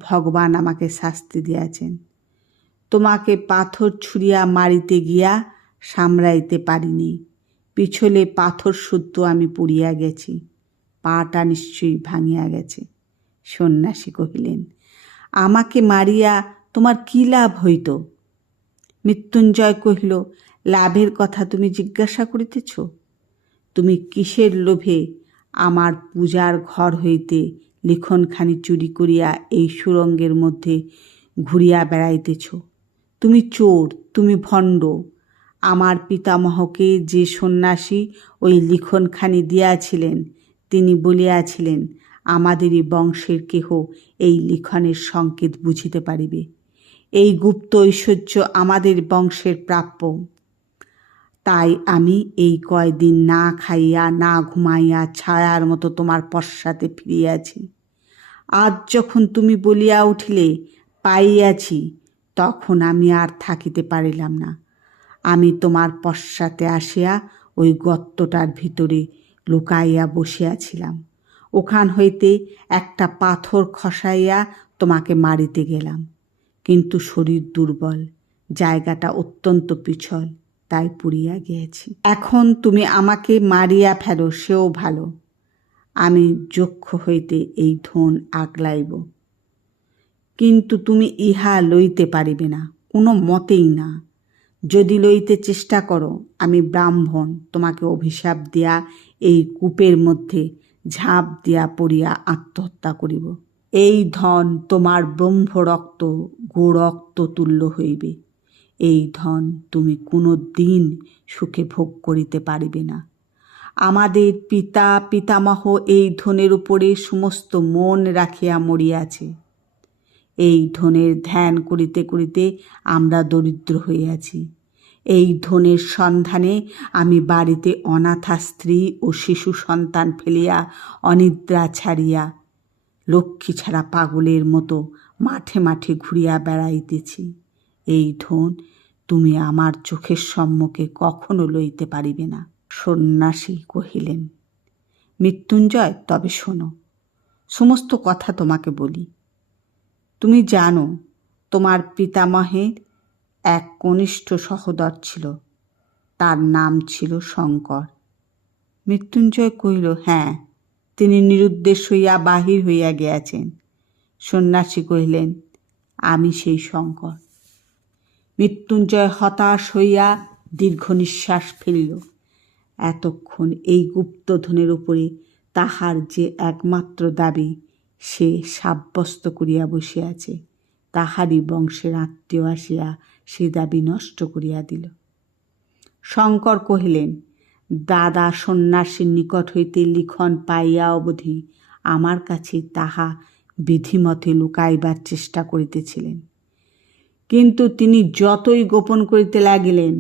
ভগবান আমাকে শাস্তি দিয়াছেন। তোমাকে পাথর ছুঁড়িয়া মারিতে গিয়া সামলাইতে পারিনি। পিছলে পাথর শুদ্ধ আমি পড়িয়া গেছি, পাটা নিশ্চয়ই ভাঙিয়া গেছে। সন্ন্যাসী কহিলেন, আমাকে মারিয়া তোমার কি লাভ হইত? মৃত্যুঞ্জয় কহিল, লাভের কথা তুমি জিজ্ঞাসা করিতেছ? তুমি কিসের লোভে আমার পূজার ঘর হইতে লিখনখানি চুরি করিয়া এই সুরঙ্গের মধ্যে ঘুরিয়া বেড়াইতেছ? তুমি চোর, তুমি ভণ্ড। আমার পিতামহকে যে সন্ন্যাসী ওই লিখনখানি দিয়াছিলেন, তিনি বলিয়াছিলেন, আমাদেরই বংশের কেহ এই লিখনের সংকেত বুঝিতে পারিবে। এই গুপ্ত ঐশ্বর্য আমাদের বংশের প্রাপ্য। তাই আমি এই কয়দিন না খাইয়া না ঘুমাইয়া ছায়ার মতো তোমার পশ্চাতে ফিরিয়াছি। আজ যখন তুমি বলিয়া উঠিলে পাইয়াছি, তখন আমি আর থাকিতে পারিলাম না। আমি তোমার পশ্চাতে আসিয়া ওই গর্তটার ভিতরে লুকাইয়া বসিয়াছিলাম। ওখান হইতে একটা পাথর খসাইয়া তোমাকে মারিতে গেলাম, কিন্তু শরীর দুর্বল, জায়গাটা অত্যন্ত পিছল, তাই পুড়িয়া গিয়েছি। এখন তুমি আমাকে মারিয়া ফেলো, সেও ভালো। আমি যক্ষ হইতে এই ধন আগলাইব, কিন্তু তুমি ইহা লইতে পারিবে না, কোনো মতেই না। যদি লইতে চেষ্টা করো, আমি ব্রাহ্মণ তোমাকে অভিশাপ দিয়া এই কূপের মধ্যে ঝাঁপ দিয়া পড়িয়া আত্মহত্যা করিব। এই ধন তোমার ব্রহ্মরক্ত গোরক্ত তুল্য হইবে। এই ধন তুমি কোনো দিন সুখে ভোগ করিতে পারিবে না। আমাদের পিতা পিতামহ এই ধনের উপরে সমস্ত মন রাখিয়া মরিয়াছে। এই ধনের ধ্যান করিতে করিতে আমরা দরিদ্র হইয়াছি। এই ধনের সন্ধানে আমি বাড়িতে অনাথা স্ত্রী ও শিশু সন্তান ফেলিয়া অনিদ্রা ছাড়িয়া লক্ষ্মী ছাড়া পাগলের মতো মাঠে মাঠে ঘুরিয়া বেড়াইতেছি। এই ধন তুমি আমার চোখের সম্মুখে কখনো লইতে পারিবে না। সন্ন্যাসী কহিলেন, মৃত্যুঞ্জয়, তবে শোনো, সমস্ত কথা তোমাকে বলি। তুমি জানো তোমার পিতামহের এক কনিষ্ঠ সহোদর ছিল, তার নাম ছিল শঙ্কর। মৃত্যুঞ্জয় কহিল, হ্যাঁ, তিনি নিরুদ্দেশ হইয়া বাহির হইয়া গিয়াছেন। সন্ন্যাসী কহিলেন, আমি সেই শঙ্কর। মৃত্যুঞ্জয় হতাশ হইয়া দীর্ঘ নিঃশ্বাস ফেলিল। এতক্ষণ এই গুপ্তধনের উপরে তাহার যে একমাত্র দাবি সে সাব্যস্ত করিয়া বসিয়াছে, তাহারই বংশের আত্মীয় আসিয়া সে দাবি নষ্ট করিয়া দিল। শঙ্কর কহিলেন, দাদা সন্ন্যাসীর নিকট হইতে লিখন পাইয়া অবধি আমার কাছে তাহা বিধিমতে লুকাইবার চেষ্টা করিতেছিলেন, কিন্তু তিনি যতই গোপন করিতে লাগিলেন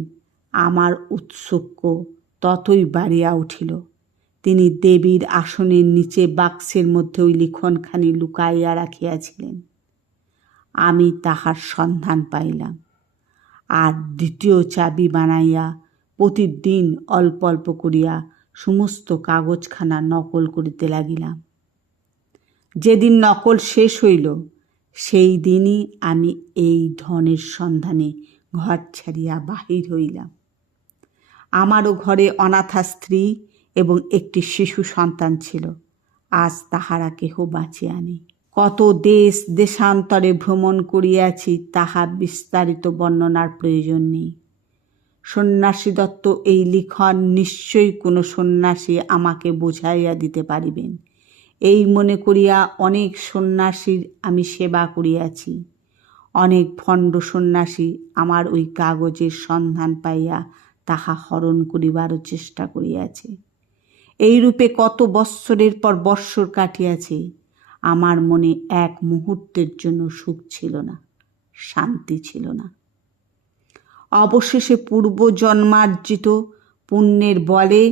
আমার উৎসুক্য ততই বাড়িয়া উঠিল। তিনি দেবীর আসনের নিচে বাক্সের মধ্যে ওই লিখনখানি লুকাইয়া রাখিয়াছিলেন। আমি তাহার সন্ধান পাইলাম, আর দ্বিতীয় চাবি বানাইয়া প্রতিদিন অল্প অল্প করিয়া সমস্ত কাগজখানা নকল করিতে লাগিলাম। যেদিন নকল শেষ হইল সেই দিনই আমি এই ধনের সন্ধানে ঘর ছাড়িয়া বাহির হইলাম। আমারও ঘরে অনাথা স্ত্রী এবং একটি শিশু সন্তান ছিল। আজ তাহারা কেহ বাঁচিয়া নেই। কত দেশ দেশান্তরে ভ্রমণ করিয়াছি, তাহা বিস্তারিত বর্ণনার প্রয়োজন নেই। সন্ন্যাসী দত্ত এই লিখন নিশ্চয়ই কোনো সন্ন্যাসী আমাকে বোঝাইয়া দিতে পারিবেন, এই মনে করিয়া অনেক সন্ন্যাসীর আমি সেবা করিয়াছি। অনেক ভণ্ড সন্ন্যাসী আমার ওই কাগজের সন্ধান পাইয়া তাহা হরণ করিবারও চেষ্টা করিয়াছে। এইরূপে কত বৎসরের পর বৎসর কাটিয়াছে। আমার মনে এক মুহূর্তের জন্য সুখ ছিল না, শান্তি ছিল না। অবশেষে পূর্বজন্মার্জিত পুণ্যের বলে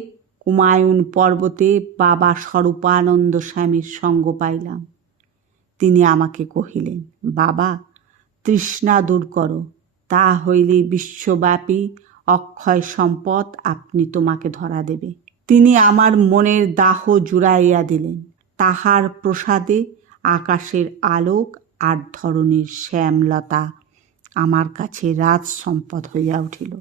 কুমায়ুন পর্বতে বাবা স্বরূপানন্দ স্বামীর সঙ্গ পাইলাম। তিনি আমাকে কহিলেন, বাবা, তৃষ্ণা দূর করো, তা হইলে বিশ্বব্যাপী অক্ষয় সম্পদ আপনি তোমাকে ধরা দেবে। তিনি আমার মনের দাহ জুড়াইয়া দিলেন। তাহার প্রসাদে আকাশের আলোক আর ধরণীর শ্যামলতা আমার কাছে রাজ সম্পদ হইয়া উঠিল।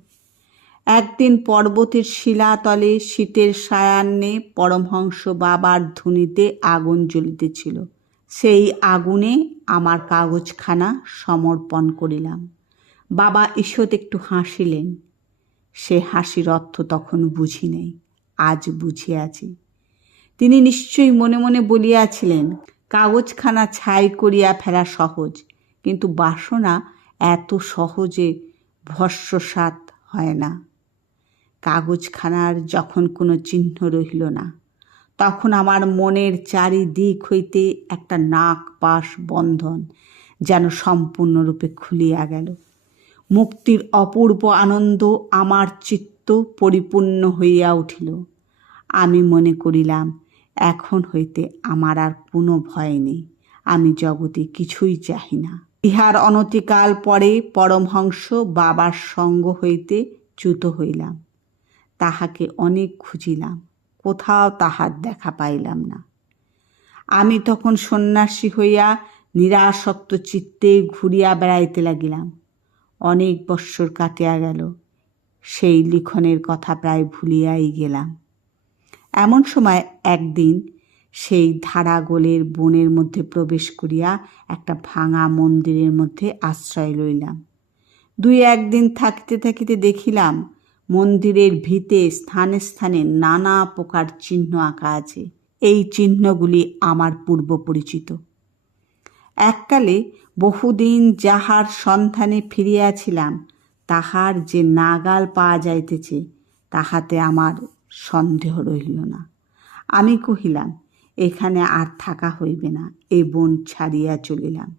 একদিন পর্বতের শিলাতলে শীতের সায়ান্নে পরমহংস বাবার ধুনিতে আগুন জ্বলিতেছিল। সেই আগুনে আমার কাগজখানা সমর্পণ করিলাম। বাবা ঈষৎ একটু হাসিলেন। সে হাসির অর্থ তখন বুঝি নাই, আজ বুঝিয়াছি। তিনি নিশ্চয়ই মনে মনে বলিয়াছিলেন, কাগজখানা ছাই করিয়া ফেলা সহজ, কিন্তু বাসনা এত সহজে ভস্মসাৎ হয় না। কাগজখানার যখন কোনো চিহ্ন রহিল না, তখন আমার মনের চারিদিক হইতে একটা নাক পাশ বন্ধন যেন সম্পূর্ণরূপে খুলিয়া গেল। মুক্তির অপূর্ব আনন্দ আমার চিত্ত পরিপূর্ণ হইয়া উঠিল। আমি মনে করিলাম, এখন হইতে আমার আর কোনো ভয় নেই। আমি জগতে কিছুই চাহি না। ইহার অনতিকাল পরে পরমহংস বাবার সঙ্গ হইতে চ্যুত হইলাম। তাহাকে অনেক খুঁজিলাম, কোথাও তাহার দেখা পাইলাম না। আমি তখন সন্ন্যাসী হইয়া নিরাসক্ত চিত্তে ঘুরিয়া বেড়াইতে লাগিলাম। অনেক বৎসর কাটিয়া গেল, সেই লিখনের কথা প্রায় ভুলিয়াই গেলাম। এমন সময় একদিন সেই ধারাগোলের বনের মধ্যে প্রবেশ করিয়া একটা ভাঙা মন্দিরের মধ্যে আশ্রয় লইলাম। দুই একদিন থাকিতে থাকিতে দেখিলাম মন্দিরের ভিতে স্থানে স্থানে নানা প্রকার চিহ্ন আঁকা আছে। এই চিহ্নগুলি আমার পূর্ব পরিচিত। এককালে বহুদিন যাহার সন্ধানে ফিরিয়াছিলাম, তাহার যে নাগাল পাওয়া যাইতেছে, তাহাতে আমার সন্দেহ রহিল না। আমি কহিলাম, এখানে আর থাকা হইবে না, এ বন ছাড়িয়া চলিলাম।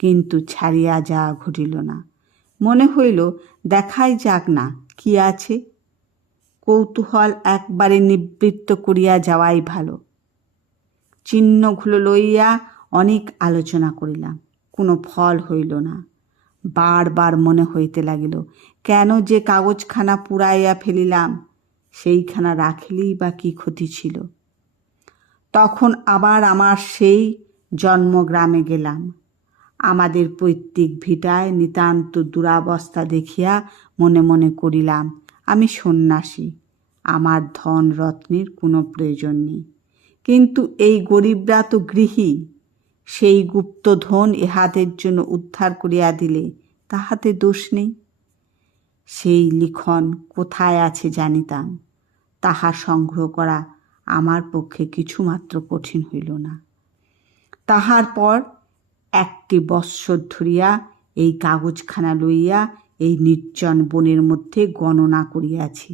কিন্তু ছাড়িয়া যাওয়া ঘটিল না। মনে হইল, দেখাই যাক না কি আছে। কৌতূহল একবারে নিবৃত্ত করিয়া যাওয়াই ভালো। চিহ্নগুলো লইয়া অনেক আলোচনা করিলাম, কোনো ফল হইল না। বারবার মনে হইতে লাগিল, কেন যে কাগজখানা পুড়াইয়া ফেলিলাম, সেইখানা রাখিলেই বা কি ক্ষতি ছিল। তখন আবার আমার সেই জন্মগ্রামে গেলাম। আমাদের পৈতৃক ভিটায় নিতান্ত দুরাবস্থা দেখিয়া মনে মনে করিলাম, আমি সন্ন্যাসী, আমার ধন রত্নের কোনো প্রয়োজন নেই। কিন্তু এই গরিবরা তো গৃহী, সেই গুপ্তধন ইহাদের জন্য উদ্ধার করিয়া দিলে তাহাতে দোষ নেই। সেই লিখন কোথায় আছে জানিতাম, তাহা সংগ্রহ করা আমার পক্ষে কিছুমাত্র কঠিন হইল না। তাহার পর একটি বৎসর ধরিয়া এই কাগজখানা লইয়া এই নির্জন বনের মধ্যে গণনা করিয়াছি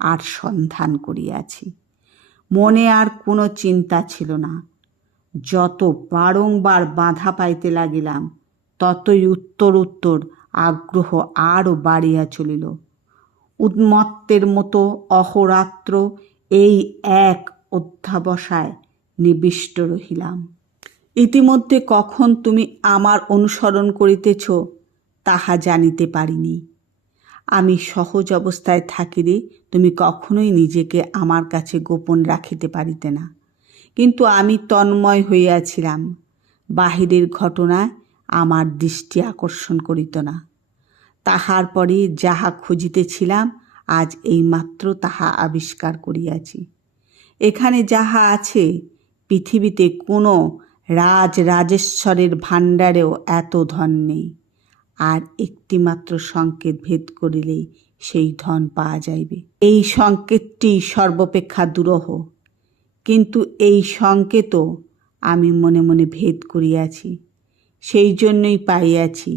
আর সন্ধান করিয়াছি। মনে আর কোনো চিন্তা ছিল না। যত বারংবার বাধা পাইতে লাগিলাম, ততই উত্তর উত্তর আগ্রহ আরও বাড়িয়া চলিল। উন্মত্তের মতো অহরাত্র এই এক অধ্যাবসায় নিবিষ্ট রহিলাম। ইতিমধ্যে কখন তুমি আমার অনুসরণ করিতেছ তাহা জানিতে পারিনি। আমি সহজ অবস্থায় থাকিলে তুমি কখনোই নিজেকে আমার কাছে গোপন রাখিতে পারিতে না, কিন্তু আমি তন্ময় হইয়াছিলাম। বাহিরের ঘটনায় আমার দৃষ্টি আকর্ষণ করিত না। তাহার পরে যাহা খুঁজিতেছিলাম আজ এইমাত্র তাহা আবিষ্কার করিয়াছি। এখানে যাহা আছে পৃথিবীতে কোনো রাজরাজেশ্বরের ভাণ্ডারেও এত ধন নেই। আর একটিমাত্র সংকেত ভেদ করিলেই সেই ধন পাওয়া যাইবে। এই সংকেতটি সর্বাপেক্ষা দুরূহ, কিন্তু এই সংকেতও আমি মনে মনে ভেদ করিয়াছি, সেই জন্যই পাইয়াছি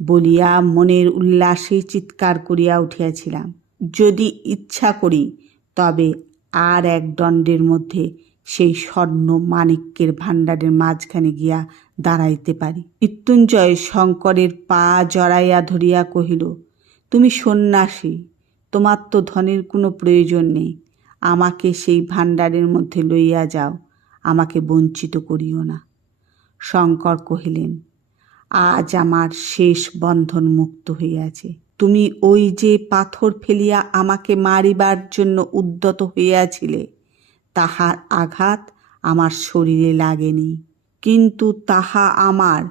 বলিয়া মনের উল্লাসে চিৎকার করিয়া উঠিয়াছিলাম। যদি ইচ্ছা করি তবে আর এক দণ্ডের মধ্যে সেই স্বর্ণ মাণিক্যের ভাণ্ডারের মাঝখানে গিয়া দাঁড়াইতে পারি। মৃত্যুঞ্জয় শঙ্করের পা জড়াইয়া ধরিয়া কহিল, তুমি সন্ন্যাসী, তোমার তো ধনের কোনো প্রয়োজন নেই। আমাকে সেই ভাণ্ডারের মধ্যে লইয়া যাও, আমাকে বঞ্চিত করিও না। শঙ্কর কহিলেন, আজ আমার শেষ বন্ধন মুক্ত হইয়াছে। তুমি ওই যে পাথর ফেলিয়া আমাকে মারিবার জন্য উদ্যত হইয়াছিলে, তাহার আঘাত আমার শরীরে লাগেনি, কিন্তু তাহা আমার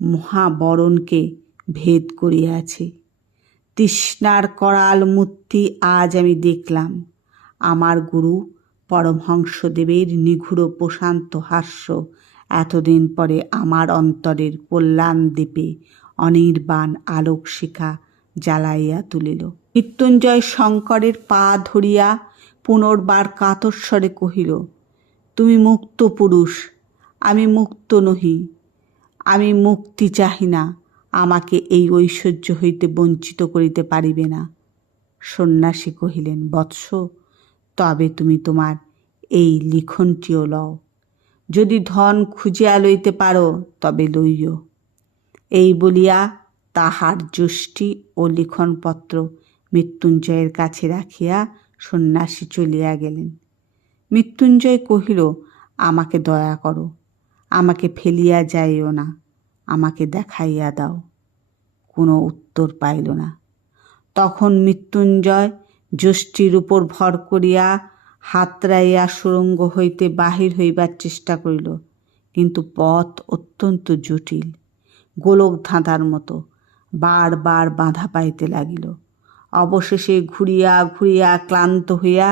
মহাবরণকে ভেদ করিয়াছে। তৃষ্ণার করাল মূর্তি আজ আমি দেখলাম। আমার গুরু পরমহংসদেবের নিগূঢ় প্রশান্ত হাস্য এতদিন পরে আমার অন্তরের কল্যাণ দ্বীপে অনির্বাণ আলোক শিখা জ্বালাইয়া তুলিল। মৃত্যুঞ্জয় শঙ্করের পা ধরিয়া পুনর্বার কাতরস্বরে কহিল, তুমি মুক্ত পুরুষ, আমি মুক্ত নহি। আমি মুক্তি চাহি না, আমাকে এই ঐশ্বর্য হইতে বঞ্চিত করিতে পারিবে না। সন্ন্যাসী কহিলেন, বৎস, তবে তুমি তোমার এই লিখনটিও লও। যদি ধন খুঁজিয়া লইতে পারো তবে লইও। এই বলিয়া তাহার যষ্টি ও লিখনপত্র মৃত্যুঞ্জয়ের কাছে রাখিয়া সন্ন্যাসী চলিয়া গেলেন। মৃত্যুঞ্জয় কহিল, আমাকে দয়া করো, আমাকে ফেলিয়া যাইও না, আমাকে দেখাইয়া দাও। কোনো উত্তর পাইল না। তখন মৃত্যুঞ্জয় যষ্টির উপর ভর করিয়া হাতড়াইয়া সুড়ঙ্গ হইতে বাহির হইবার চেষ্টা করিল, কিন্তু পথ অত্যন্ত জটিল, গোলক ধাঁধার মতো। বারবার বাধা পাইতে লাগিল। অবশেষে ঘুরিয়া ঘুরিয়া ক্লান্ত হইয়া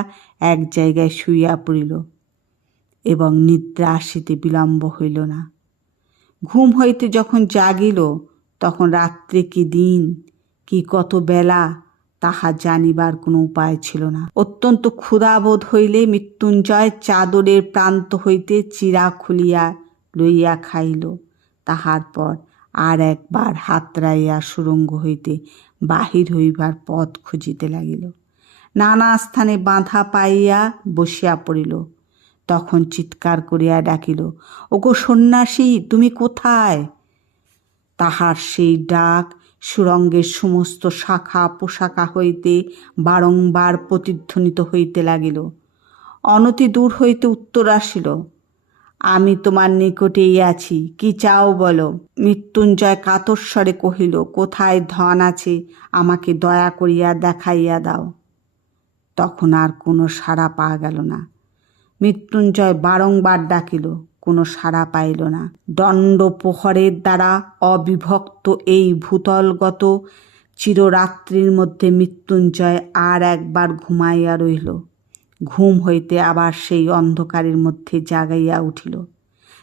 এক জায়গায় শুইয়া পড়িল এবং নিদ্রা আসিতে বিলম্ব হইল না। ঘুম হইতে যখন জাগিল তখন রাত্রে কি দিন কি কত বেলা তাহা জানিবার কোনো উপায় ছিল না। অত্যন্ত ক্ষুধাবোধ হইলে মৃত্যুঞ্জয় চাদরের প্রান্ত হইতে চিরা খুলিয়া লইয়া খাইল। তাহার পর আর একবার হাতড়াইয়া সুড়ঙ্গ হইতে বাহির হইবার পথ খুঁজিতে লাগিল। নানা স্থানে বাঁধা পাইয়া বসিয়া পড়িল। তখন চিৎকার করিয়া ডাকিল, ওগো সন্ন্যাসী, তুমি কোথায়? তাহার সেই ডাক সুড়ঙ্গের সমস্ত শাখা পোশাখা হইতে বারংবার প্রতিধ্বনিত হইতে লাগিল। অনতি দূর হইতে উত্তর আসিল, আমি তোমার নিকটেই আছি, কি চাও বলো। মৃত্যুঞ্জয় কাতরস্বরে কহিল, কোথায় ধন আছে আমাকে দয়া করিয়া দেখাইয়া দাও। তখন আর কোনো সাড়া পাওয়া গেল না। মৃত্যুঞ্জয় বারংবার ডাকিল, কোনো সাড়া পাইল না। দণ্ড প্রহরের দ্বারা অবিভক্ত এই ভূতলগত চিররাত্রির মধ্যে মৃত্যুঞ্জয় আর একবার ঘুমাইয়া রহিল। ঘুম হইতে আবার সেই অন্ধকারের মধ্যে জাগাইয়া উঠিল।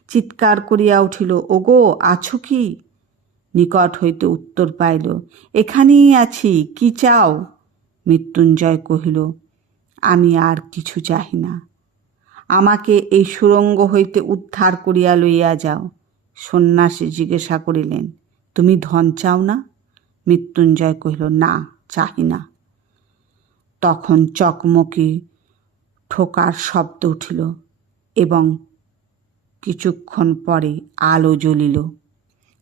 চিৎকার করিয়া উঠিল, ওগো, আছো কি? নিকট হইতে উত্তর পাইল, এখানেই আছি, কি চাও? মৃত্যুঞ্জয় কহিল, আমি আর কিছু চাহি না, আমাকে এই সুড়ঙ্গ হইতে উদ্ধার করিয়া লইয়া যাও। সন্ন্যাসী জিজ্ঞাসা করিলেন, তুমি ধন চাও না? মৃত্যুঞ্জয় কহিল, না, চাহি না। তখন চকমকি ঠোকার শব্দ উঠিল এবং কিছুক্ষণ পরে আলো জ্বলিল।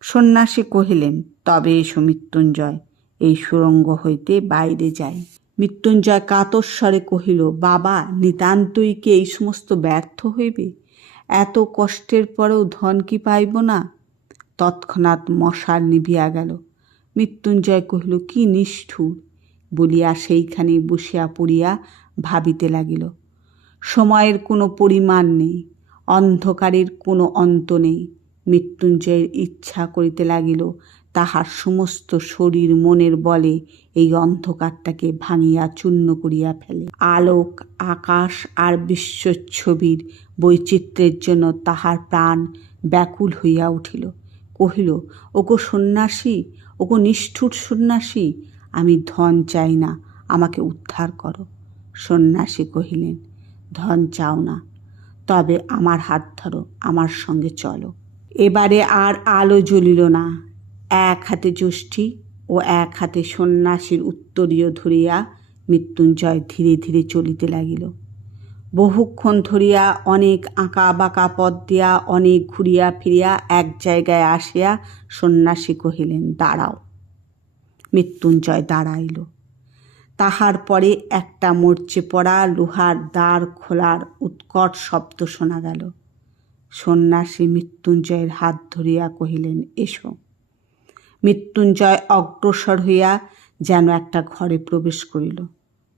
সন্ন্যাসী কহিলেন, তবে এসো মৃত্যুঞ্জয়, এই সুড়ঙ্গ হইতে বাইরে যাই। মৃত্যুঞ্জয় কাতস্বরে কহিল, বাবা, নিতান্তই কি এই সমস্ত ব্যর্থ হইবে? এত কষ্টের পরেও ধন কি পাইব না? তৎক্ষণাৎ মশাল নিভিয়া গেল। মৃত্যুঞ্জয় কহিল, কি নিষ্ঠুর! বলিয়া সেইখানে বসিয়া পড়িয়া ভাবিতে লাগিল। সময়ের কোনো পরিমাণ নেই, অন্ধকারের কোনো অন্ত নেই। মৃত্যুঞ্জয়ের ইচ্ছা করিতে লাগিল তাহার সমস্ত শরীর মনের বলে এই অন্ধকারটাকে ভাঙিয়া চূর্ণ করিয়া ফেলে। আলোক, আকাশ আর বিশ্বচ্ছবির বৈচিত্র্যের জন্য তাহার প্রাণ ব্যাকুল হইয়া উঠিল। কহিল, ওগো সন্ন্যাসী, ওগো নিষ্ঠুর সন্ন্যাসী, আমি ধন চাই না, আমাকে উদ্ধার করো। সন্ন্যাসী কহিলেন, ধন চাও না? তবে আমার হাত ধরো, আমার সঙ্গে চলো। এবারে আর আলো জ্বলিল না। এক হাতে যষ্টি ও এক হাতে সন্ন্যাসীর উত্তরীয় ধরিয়া মৃত্যুঞ্জয় ধীরে ধীরে চলিতে লাগিল। বহুক্ষণ ধরিয়া অনেক আঁকা বাঁকা পথ দিয়া অনেক ঘুরিয়া ফিরিয়া এক জায়গায় আসিয়া সন্ন্যাসী কহিলেন, দাঁড়াও। মৃত্যুঞ্জয় দাঁড়াইল। তাহার পরে একটা মরচে পড়া লোহার দ্বার খোলার উৎকট শব্দ শোনা গেল। সন্ন্যাসী মৃত্যুঞ্জয়ের হাত ধরিয়া কহিলেন, এসো। মৃত্যুঞ্জয় অগ্রসর হইয়া যেন একটা ঘরে প্রবেশ করিল।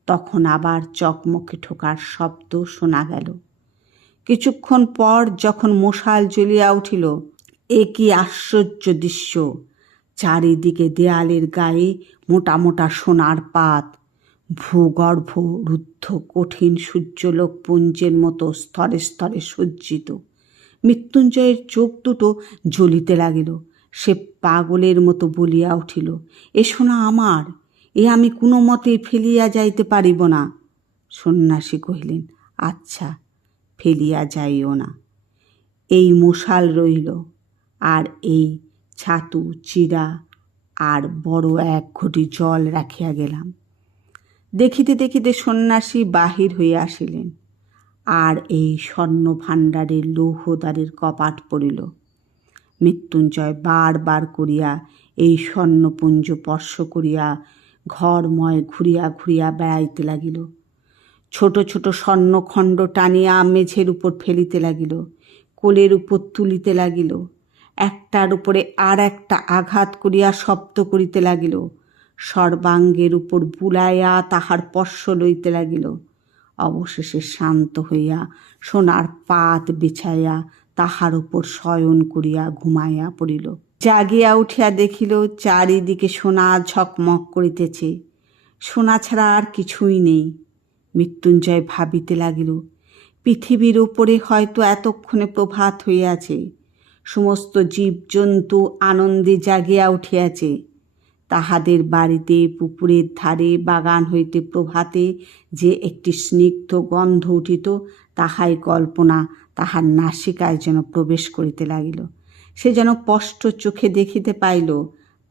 তখন আবার চকমকে ঠোকার শব্দ শোনা গেল। কিছুক্ষণ পর যখন মশাল জ্বলিয়া উঠিল, এ কি আশ্চর্য দৃশ্য! চারিদিকে দেয়ালের গায়ে মোটা মোটা সোনার পাত, ভূগর্ভ রুদ্ধ কঠিন সূর্যলোক পুঞ্জের মতো স্তরে স্তরে সজ্জিত। মৃত্যুঞ্জয়ের চোখ দুটো জ্বলিতে লাগিল। সে পাগলের মতো বলিয়া উঠিল, এ সোনা আমার, এ আমি কোনো মতে ফেলিয়া যাইতে পারিব না। সন্ন্যাসী কহিলেন, আচ্ছা, ফেলিয়া যাইও না। এই মশাল রইল, আর এই ছাতু, চিরা আর বড় এক ঘটি জল রাখিয়া গেলাম। দেখিতে দেখিতে সন্ন্যাসী বাহির হইয়া আসিলেন, আর এই স্বর্ণ ভাণ্ডারের লৌহদ্বারের কপাট পড়িল। মৃত্যুঞ্জয় বার করিয়া এই স্বর্ণপুঞ্জ স্পর্শ করিয়া ঘরময় ঘুরিয়া ঘুরিয়া বেড়াইতে লাগিল। ছোট ছোট স্বর্ণখণ্ড টানিয়া মেঝের উপর ফেলিতে লাগিল, কোলের উপর তুলিতে লাগিল, একটার উপরে আর একটা আঘাত করিয়া শব্দ করিতে লাগিল, সর্বাঙ্গের উপর বুলাইয়া তাহার স্পর্শ লইতে লাগিল। অবশেষে শান্ত হইয়া সোনার পাত বিছাইয়া তাহার উপর শয়ন করিয়া ঘুমাইয়া পড়িল। জাগিয়া উঠিয়া দেখিল চারিদিকে সোনা ঝকমক করিতেছে, সোনা ছাড়া আর কিছুই নেই। মৃত্যুঞ্জয় ভাবিতে লাগিল, পৃথিবীর উপরে হয়তো এতক্ষণে প্রভাত হইয়াছে, সমস্ত জীবজন্তু আনন্দে জাগিয়া উঠিয়াছে। তাহাদের বাড়িতে, পুকুরের ধারে, বাগান হইতে প্রভাতে যে একটি স্নিগ্ধ গন্ধ উঠিত, তাহাই কল্পনা তাহার নাসিকায় যেন প্রবেশ করিতে লাগিল। সে যেন স্পষ্ট চোখে দেখিতে পাইল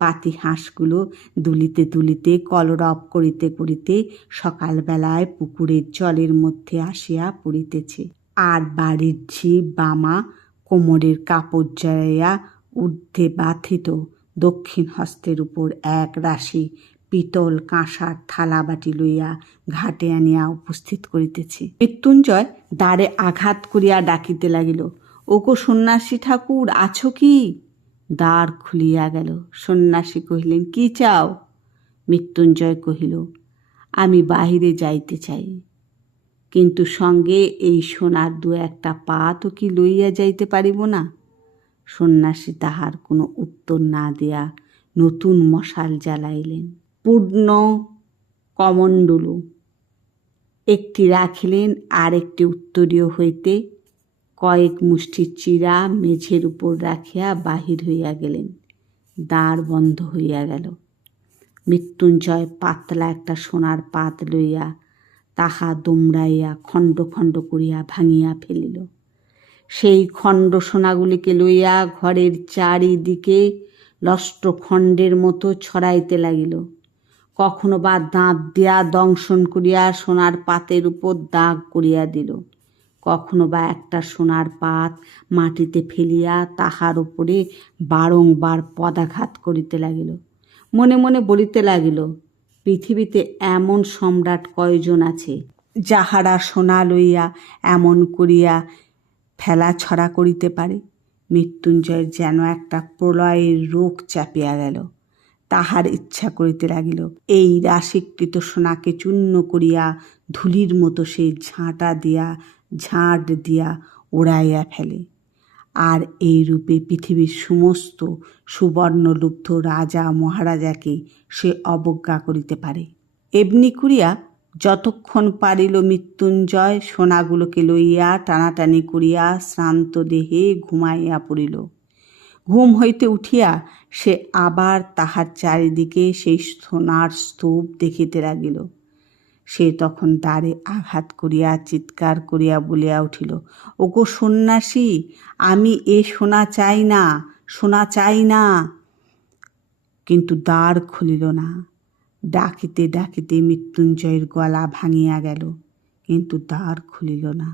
পাতি হাঁসগুলো দুলিতে দুলিতে কলরব করিতে করিতে সকালবেলায় পুকুরের জলের মধ্যে আসিয়া পড়িতেছে, আর বাড়ির ঝি বামা কোমরের কাপড় জড়াইয়া ঊর্ধ্বে বাথিত দক্ষিণ হস্তের উপর এক রাশি পিতল কাঁসার থালা বাটি লইয়া ঘাটে আনিয়া উপস্থিত করিতেছে। মৃত্যুঞ্জয় দ্বারে আঘাত করিয়া ডাকিতে লাগিল, ওগো সন্ন্যাসী ঠাকুর, আছো কি? দ্বার খুলিয়া গেল। সন্ন্যাসী কহিলেন, কি চাও? মৃত্যুঞ্জয় কহিল, আমি বাহিরে যাইতে চাই, কিন্তু সঙ্গে এই সোনার দু একটা পা তো কি লইয়া যাইতে পারিব না? সন্ন্যাসী তাহার কোনো উত্তর না দিয়া নতুন মশাল জ্বালাইলেন। পূর্ণ কমণ্ডলু একটি রাখিলেন, আর একটি উত্তরীয় হইতে কয়েক মুষ্টি চিরা মেঝের উপর রাখিয়া বাহির হইয়া গেলেন। দ্বার বন্ধ হইয়া গেল। মৃত্যুঞ্জয় পাতলা একটা সোনার পাত লইয়া তাহা দুমড়াইয়া খণ্ড খণ্ড করিয়া ভাঙিয়া ফেলিল। সেই খণ্ড সোনাগুলিকে লইয়া ঘরের চারিদিকে লষ্টখণ্ডের মতো ছড়াইতে লাগিল। কখনো বা দাঁত দিয়া দংশন করিয়া সোনার পাতের উপর দাগ করিয়া দিল, কখনো বা একটা সোনার পাত মাটিতে ফেলিয়া তাহার উপরে বারংবার পদাঘাত করিতে লাগিল। মনে মনে বলিতে লাগিল, পৃথিবীতে এমন সম্রাট কয়জন আছে, যাহারা সোনা লইয়া এমন করিয়া ফেলা ছড়া করিতে পারে। মৃত্যুঞ্জয়ের যেন একটা প্রলয়ের রোগ চাপিয়া গেল। তাহার ইচ্ছা করিতে লাগিল এই রাশিকৃত সোনাকে চূর্ণ করিয়া ধুলির মতো সেই ঝাঁট দিয়া উড়াইয়া ফেলে, আর এই রূপে পৃথিবীর সমস্ত সুবর্ণলুব্ধ রাজা মহারাজাকে সে অবজ্ঞা করিতে পারে। এমনি করিয়া যতক্ষণ পারিল মৃত্যুঞ্জয় সোনাগুলোকে লইয়া টানাটানি করিয়া শ্রান্ত দেহে ঘুমাইয়া পড়িল। ঘুম হইতে উঠিয়া সে আবার তাহার চারিদিকে সেই সোনার স্তূপ দেখিতে লাগিল। সে তখন দ্বারে আঘাত করিয়া চিৎকার করিয়া বলিয়া উঠিল, ওগো সন্ন্যাসী, আমি এ সোনা চাই না, সোনা চাই না। কিন্তু দ্বার খুলিল না। ডাকিতে ডাকিতে মৃত্যুঞ্জয়ের গলা ভাঙিয়া গেল, কিন্তু দ্বার খুলিল না।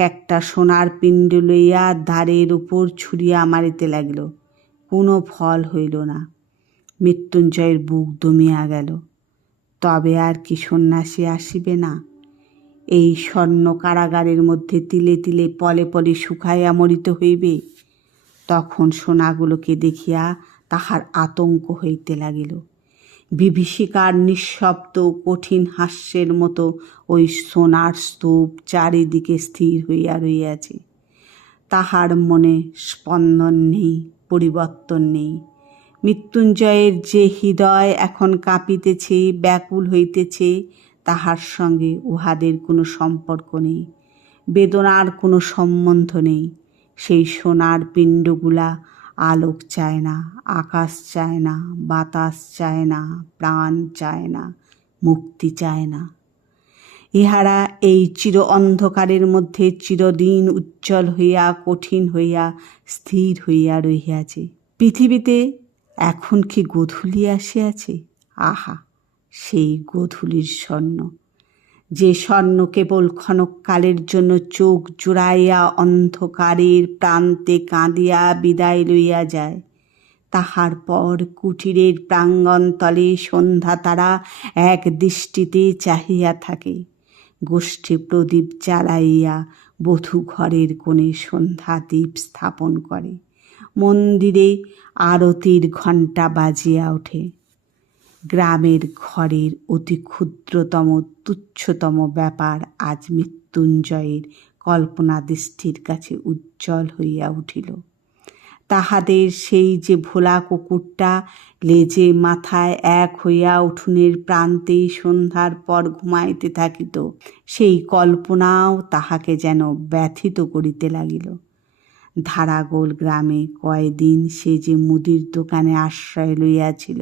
একটা সোনার পিণ্ড লইয়া দ্বারের উপর ছুঁড়িয়া মারিতে লাগিল, কোনো ফল হইল না। মৃত্যুঞ্জয়ের বুক দমিয়া গেল। তবে আর কি সন্ন্যাসী আসিবে না? এই স্বর্ণ কারাগারের মধ্যে তিলে তিলে পলে পলে শুকাইয়া মরিতে হইবে। তখন সোনাগুলোকে দেখিয়া তাহার আতঙ্ক হইতে লাগিল। বিভীষিকার নিঃশব্দ কঠিন হাস্যের মতো ওই সোনার স্তূপ চারিদিকে স্থির হইয়া রইয়াছে। তাহার মনে স্পন্দন নেই, পরিবর্তন নেই। মৃত্যুঞ্জয়ের যে হৃদয় এখন কাঁপিতেছে, ব্যাকুল হইতেছে, তাহার সঙ্গে উহাদের কোনো সম্পর্ক নেই, বেদনার কোনো সম্বন্ধ নেই। সেই সোনার পিণ্ডগুলা আলোক চায় না, আকাশ চায় না, বাতাস চায় না, প্রাণ চায় না, মুক্তি চায় না। ইহারা এই চির অন্ধকারের মধ্যে চিরদিন উজ্জ্বল হইয়া কঠিন হইয়া স্থির হইয়া রহিয়াছে। পৃথিবীতে এখন কি গোধূলি আসিয়াছে? আহা, সেই গোধূলির স্বর্ণ, যে স্বর্ণ কেবল ক্ষণকালের জন্য চোখ জুড়াইয়া অন্ধকারের প্রান্তে কাঁদিয়া বিদায় লইয়া যায়। তাহার পর কুটিরের প্রাঙ্গণতলে সন্ধ্যা তারা এক দৃষ্টিতে চাহিয়া থাকে। গোষ্ঠী প্রদীপ জ্বালাইয়া বধূ ঘরের কোণে সন্ধ্যা দ্বীপ স্থাপন করে। মন্দিরে আরতির ঘণ্টা বাজিয়া ওঠে। গ্রামের ঘরের অতি ক্ষুদ্রতম তুচ্ছতম ব্যাপার আজ মৃত্যুঞ্জয়ের কল্পনা দৃষ্টির কাছে উজ্জ্বল হইয়া উঠিল। তাহাদের সেই যে ভোলা কুকুরটা লেজে মাথায় এক হইয়া উঠোনের প্রান্তে সন্ধ্যার পর ঘুমাইতে থাকিত, সেই কল্পনাও তাহাকে যেন ব্যথিত করিতে লাগিল। ধারাগোল গ্রামে কয়দিন সে যে মুদির দোকানে আশ্রয় লইয়াছিল,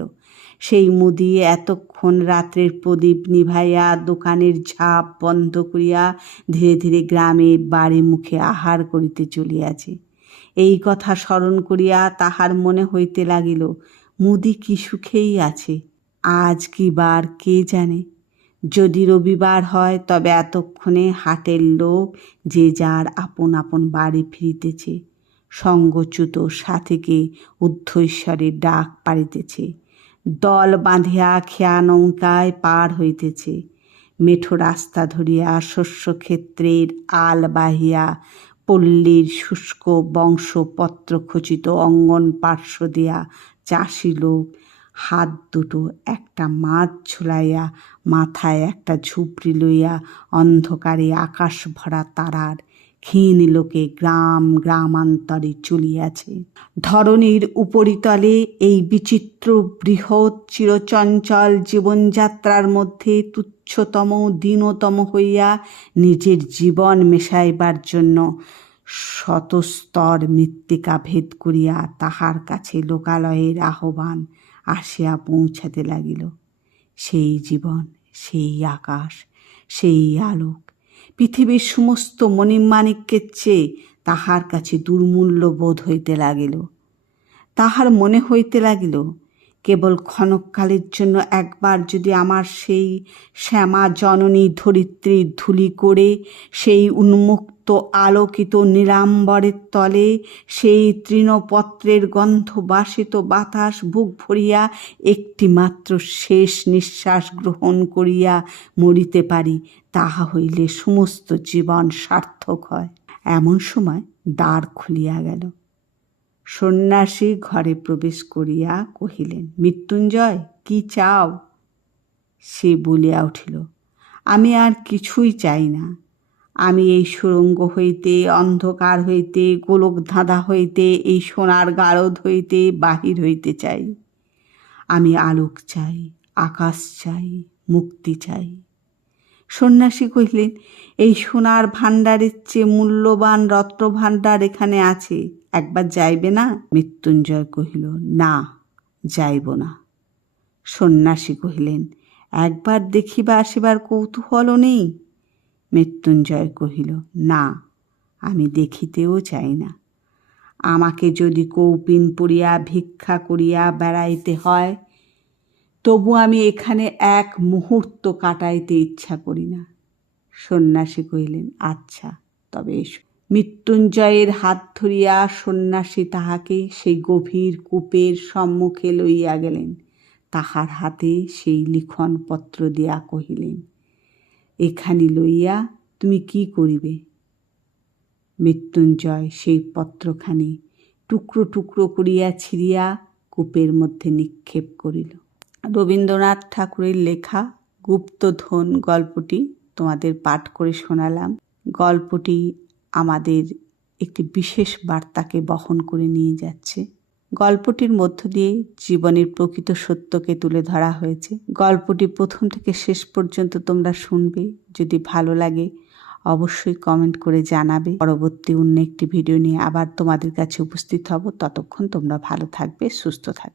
সেই মুদি এতক্ষণ রাত্রের প্রদীপ নিভাইয়া দোকানের ঝাঁপ বন্ধ করিয়া ধীরে ধীরে গ্রামে বাড়ি মুখে আহার করিতে চলিয়াছে। এই কথা স্মরণ করিয়া তাহার মনে হইতে লাগিল, মুদি কি সুখেই আছে। আজ কি বার কে জানে? যদি রবিবার হয় তবে এতক্ষণে হাটের লোক যে যার আপন আপন বাড়ি ফিরিতেছে, সঙ্গচ্যুত সাথীকে ঊর্ধ্বৈশ্বরে ডাক পাড়িতেছে, দল বাঁধিয়া খেয়া নৌকায় পার হইতেছে, মেঠো রাস্তা ধরিয়া শস্যক্ষেত্রের আল বাহিয়া পল্লীর শুষ্ক বংশপত্র খচিত অঙ্গন পার্শ্ব দিয়া চাষি লোক হাত দুটো একটা মাছ ঝুলাইয়া মাথায় একটা ঝুপড়ি লইয়া অন্ধকারে আকাশ ভরা তারার ক্ষীণ লোকে গ্রাম গ্রামান্তরে চলিয়াছে। ধরণীর উপরিতলে এই বিচিত্র বৃহৎ চিরচঞ্চল জীবনযাত্রার মধ্যে তুচ্ছতম দীনতম হইয়া নিজের জীবন মেশাইবার জন্য শতস্তর মৃত্তিকা ভেদ করিয়া তাহার কাছে লোকালয়ের আহ্বান আসিয়া পৌঁছাতে লাগিল। সেই জীবন, সেই আকাশ, সেই আলোক পৃথিবীর সমস্ত মণিমাণিক্যের চেয়ে তাহার কাছে দুর্মূল্য বোধ হইতে লাগিল। তাহার মনে হইতে লাগিল, কেবল ক্ষণকালের জন্য একবার যদি আমার সেই শ্যামা জননী ধরিত্রীর ধূলি করে সেই উন্মুক্ত আলোকিত নীলাম্বরের তলে সেই তৃণপত্রের গন্ধ বাসিত বাতাস বুক ভরিয়া একটিমাত্র শেষ নিঃশ্বাস গ্রহণ করিয়া মরিতে পারি, তাহা হইলে সমস্ত জীবন সার্থক হয়। এমন সময় দ্বার খুলিয়া গেল। সন্ন্যাসী ঘরে প্রবেশ করিয়া কহিলেন, মৃত্যুঞ্জয়, কি চাও? সে বলিয়া উঠিল, আমি আর কিছুই চাই না। আমি এই সুরঙ্গ হইতে, অন্ধকার হইতে, গোলক ধাঁধা হইতে, এই সোনার গারদ হইতে বাহির হইতে চাই। আমি আলোক চাই, আকাশ চাই, মুক্তি চাই। সন্ন্যাসী কহিলেন, এই সোনার ভাণ্ডারের চেয়ে মূল্যবান রত্নভাণ্ডার এখানে আছে, একবার যাইবে না? মৃত্যুঞ্জয় কহিল, না, যাইব না। সন্ন্যাসী কহিলেন, একবার দেখিবা আসিবার কৌতূহলও নেই? মৃত্যুঞ্জয় কহিল, না, আমি দেখিতেও চাই না। আমাকে যদি কৌপিন পরিয়া ভিক্ষা করিয়া বেড়াইতে হয়, তবু আমি এখানে এক মুহূর্ত কাটাইতে ইচ্ছা করি না। সন্ন্যাসী কহিলেন, আচ্ছা, তবে এসো। মৃত্যুঞ্জয়ের হাত ধরিয়া সন্ন্যাসী তাহাকে সেই গভীর কূপের সম্মুখে লইয়া গেলেন। তাহার হাতে সেই লিখনপত্র দিয়া কহিলেন, এখানি লইয়া তুমি কি করিবে? মৃত্যুঞ্জয় সেই পত্রখানি টুকরো টুকরো করিয়া ছিঁড়িয়া কূপের মধ্যে নিক্ষেপ করিল। রবীন্দ্রনাথ ঠাকুরের লেখা গুপ্তধন গল্পটি তোমাদের পাঠ করে শোনালাম। গল্পটি আমাদের একটি বিশেষ বার্তাকে বহন করে নিয়ে যাচ্ছে। গল্পটির মধ্য দিয়ে জীবনের প্রকৃত সত্যকে তুলে ধরা হয়েছে। গল্পটি প্রথম থেকে শেষ পর্যন্ত তোমরা শুনবে। যদি ভালো লাগে অবশ্যই কমেন্ট করে জানাবে। পরবর্তী অন্য একটি ভিডিও নিয়ে আবার তোমাদের কাছে উপস্থিত হব। ততক্ষণ তোমরা ভালো থাকবে, সুস্থ থাকবে।